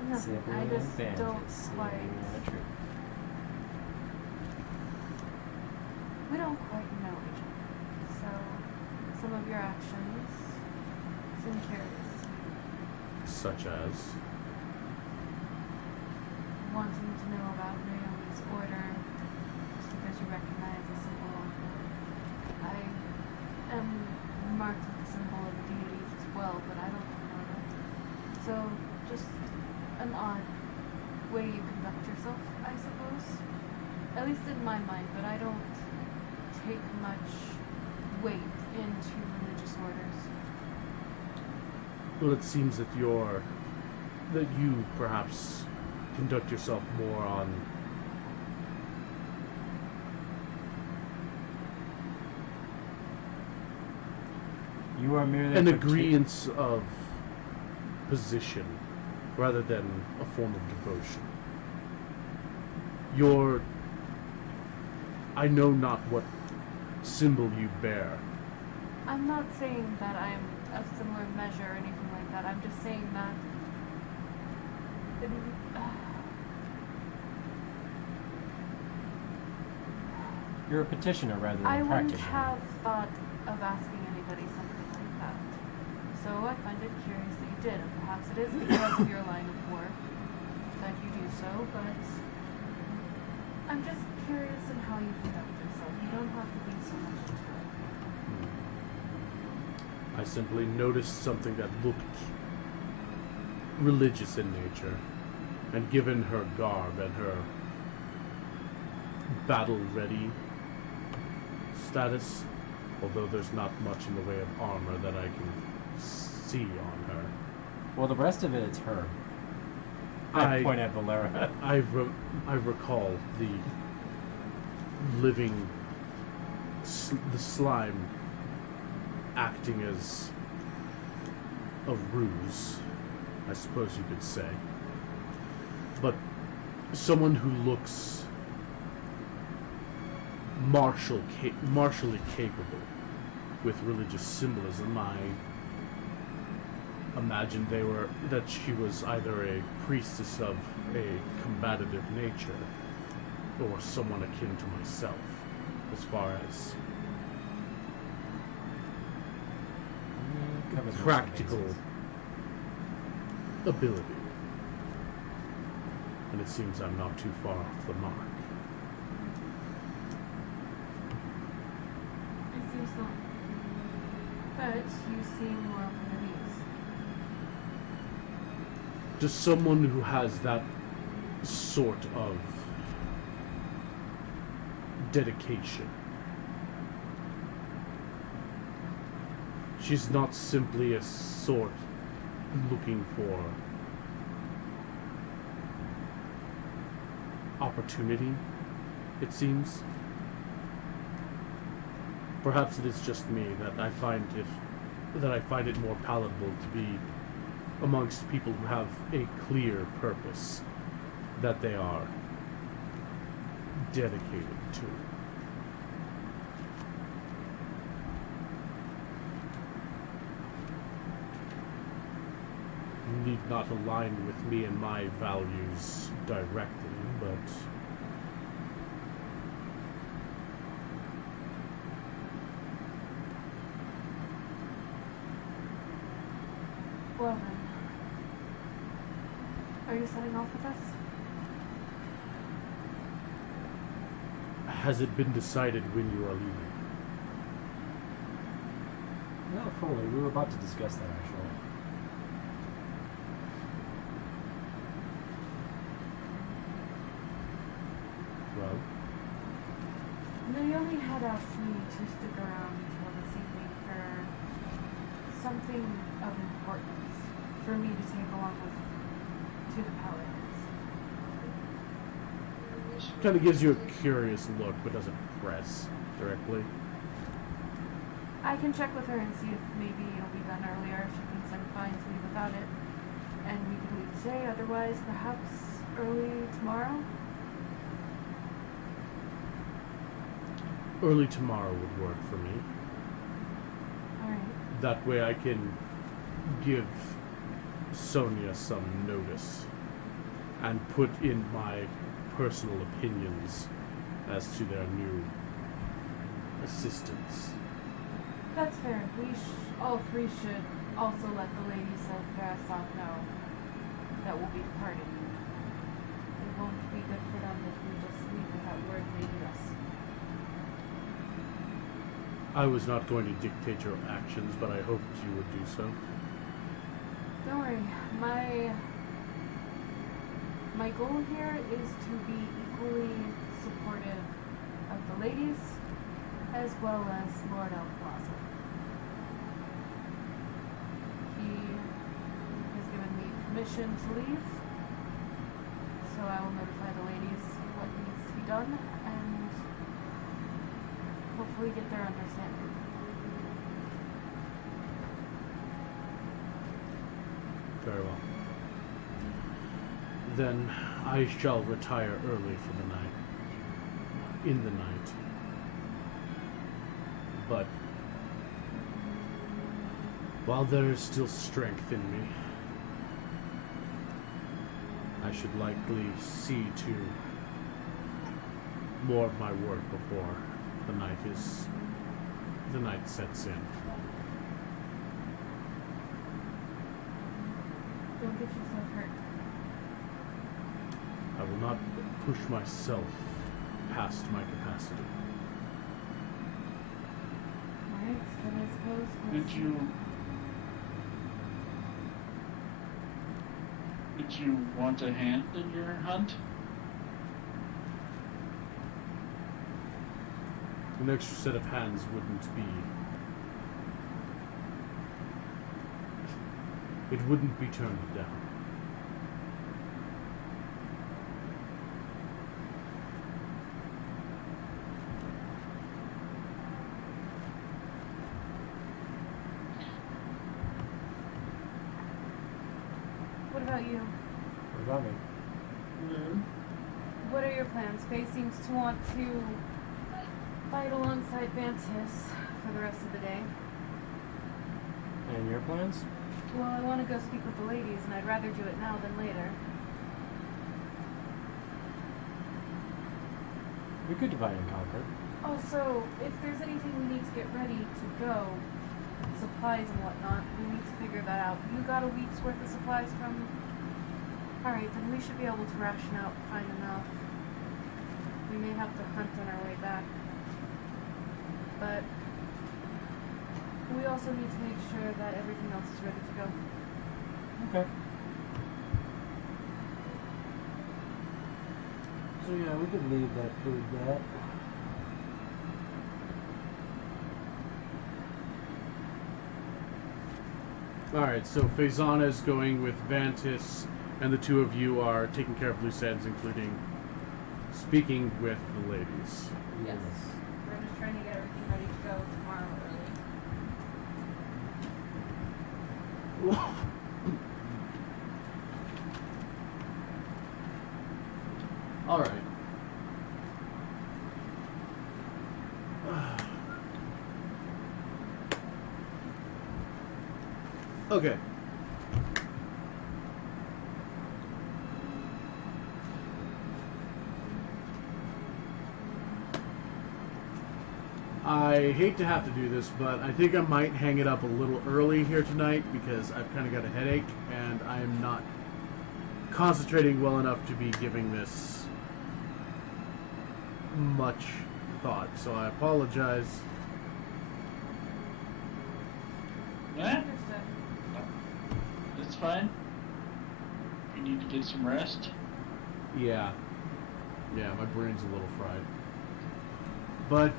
Nothing. I just don't quite. We don't quite know each other. So, some of your actions seem curious. Such as? Wanting to know about Naomi's order just because you recognize the symbol. I am marked with the symbol of a deity as well, but I don't know it. So, just an odd way you conduct yourself, I suppose. At least in my mind, but I don't take much weight into religious orders. Well, it seems that you perhaps conduct yourself more on You are merely an agreement of position rather than a form of devotion. I know not what symbol you bear. I'm not saying that I'm of similar measure or anything like that. I'm just saying that You're a petitioner rather than I a wouldn't practitioner. have thought of asking anybody something like that. So I find it curious that you did, and perhaps it is because of your line of work that you do so, but I'm just curious in how you conduct yourself. You don't have to be so much into it. I simply noticed something that looked religious in nature, and given her garb and her battle-ready status, although there's not much in the way of armor that I can see on her. Well, the rest of it, it's her. I point at Valera. I recall the living, the slime acting as a ruse, I suppose you could say. But someone who looks martially capable with religious symbolism, I imagined that she was either a priestess of a combative nature or someone akin to myself, as far as practical ability. And it seems I'm not too far off the mark. It seems not. But you seem more open at ease. Just someone who has that sort of dedication. She's not simply a sort looking for opportunity, it seems. Perhaps it is just me that I find it more palatable to be amongst people who have a clear purpose that they are dedicated to. Need not align with me and my values directly, but well then, are you setting off with us? has it been decided when you are leaving? Not fully. We were about to discuss that, actually. Well, Naomi had asked me to stick around until this evening for something of importance for me to take along to the paladins. Kind of gives you a curious look, but doesn't press directly. I can check with her and see if maybe it'll be done earlier. She thinks I'm fine to leave without it. And we can leave today, otherwise perhaps early tomorrow. Early tomorrow would work for me. Alright. That way I can give Sonia some notice and put in my personal opinions as to their new assistants. That's fair. All three should also let the ladies of Verasov know that we'll be departing. It won't be good for them if we just leave without word they need us. I was not going to dictate your actions, but I hoped you would do so. Don't worry. My goal here is to be equally supportive of the ladies as well as Lord El Plaza. He has given me permission to leave, so I will notify the ladies what needs to be done and hopefully get their understanding. Very well. Then I shall retire early for the night. In the night. But while there is still strength in me, I should likely see to more of my work before the night sets in. Don't get yourself hurt. I will not push myself past my capacity. Alright, then I suppose Did you want a hand in your hunt? An extra set of hands wouldn't be turned down. What about you? What about me? What are your plans? Faye seems to want to fight alongside Vantis for the rest of the day. And your plans? Well, I want to go speak with the ladies, and I'd rather do it now than later. We could divide and conquer. Also, if there's anything we need to get ready to go, supplies and whatnot, we need to figure that out. You got a week's worth of supplies from... Alright, then we should be able to ration out and find enough. We may have to hunt on our way back. But we also need to make sure that everything else is ready to go. Okay. So yeah, we could leave that food that. Alright, so Faison is going with Vantis, and the two of you are taking care of loose ends, including speaking with the ladies. Yes. We're just trying to get everything ready to go tomorrow early. Alright. Okay. I hate to have to do this, but I think I might hang it up a little early here tonight because I've kind of got a headache and I am not concentrating well enough to be giving this much thought. So I apologize. Yeah, Understood. that's fine. You need to get some rest. Yeah. Yeah, my brain's a little fried. But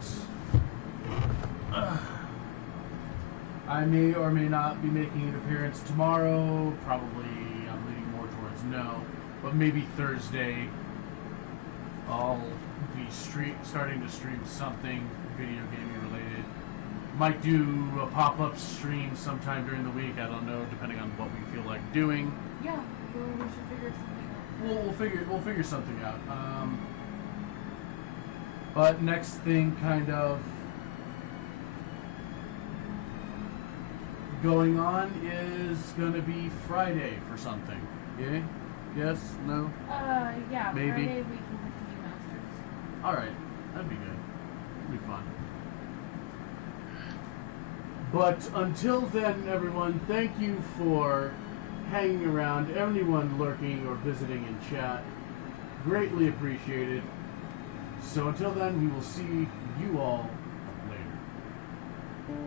I may or may not be making an appearance tomorrow. Probably I'm leaning more towards no. But maybe Thursday I'll be starting to stream something video gaming related. Might do a pop-up stream sometime during the week. I don't know, depending on what we feel like doing. Yeah, we should figure something out. We'll figure something out. But next thing, kind of going on is gonna be Friday for something. Yeah? Yes? No? Yeah. Maybe. Friday we can continue Masters. All right, that'd be good. It'd be fun. But until then, everyone, thank you for hanging around. Anyone lurking or visiting in chat, greatly appreciated. So until then, we will see you all later.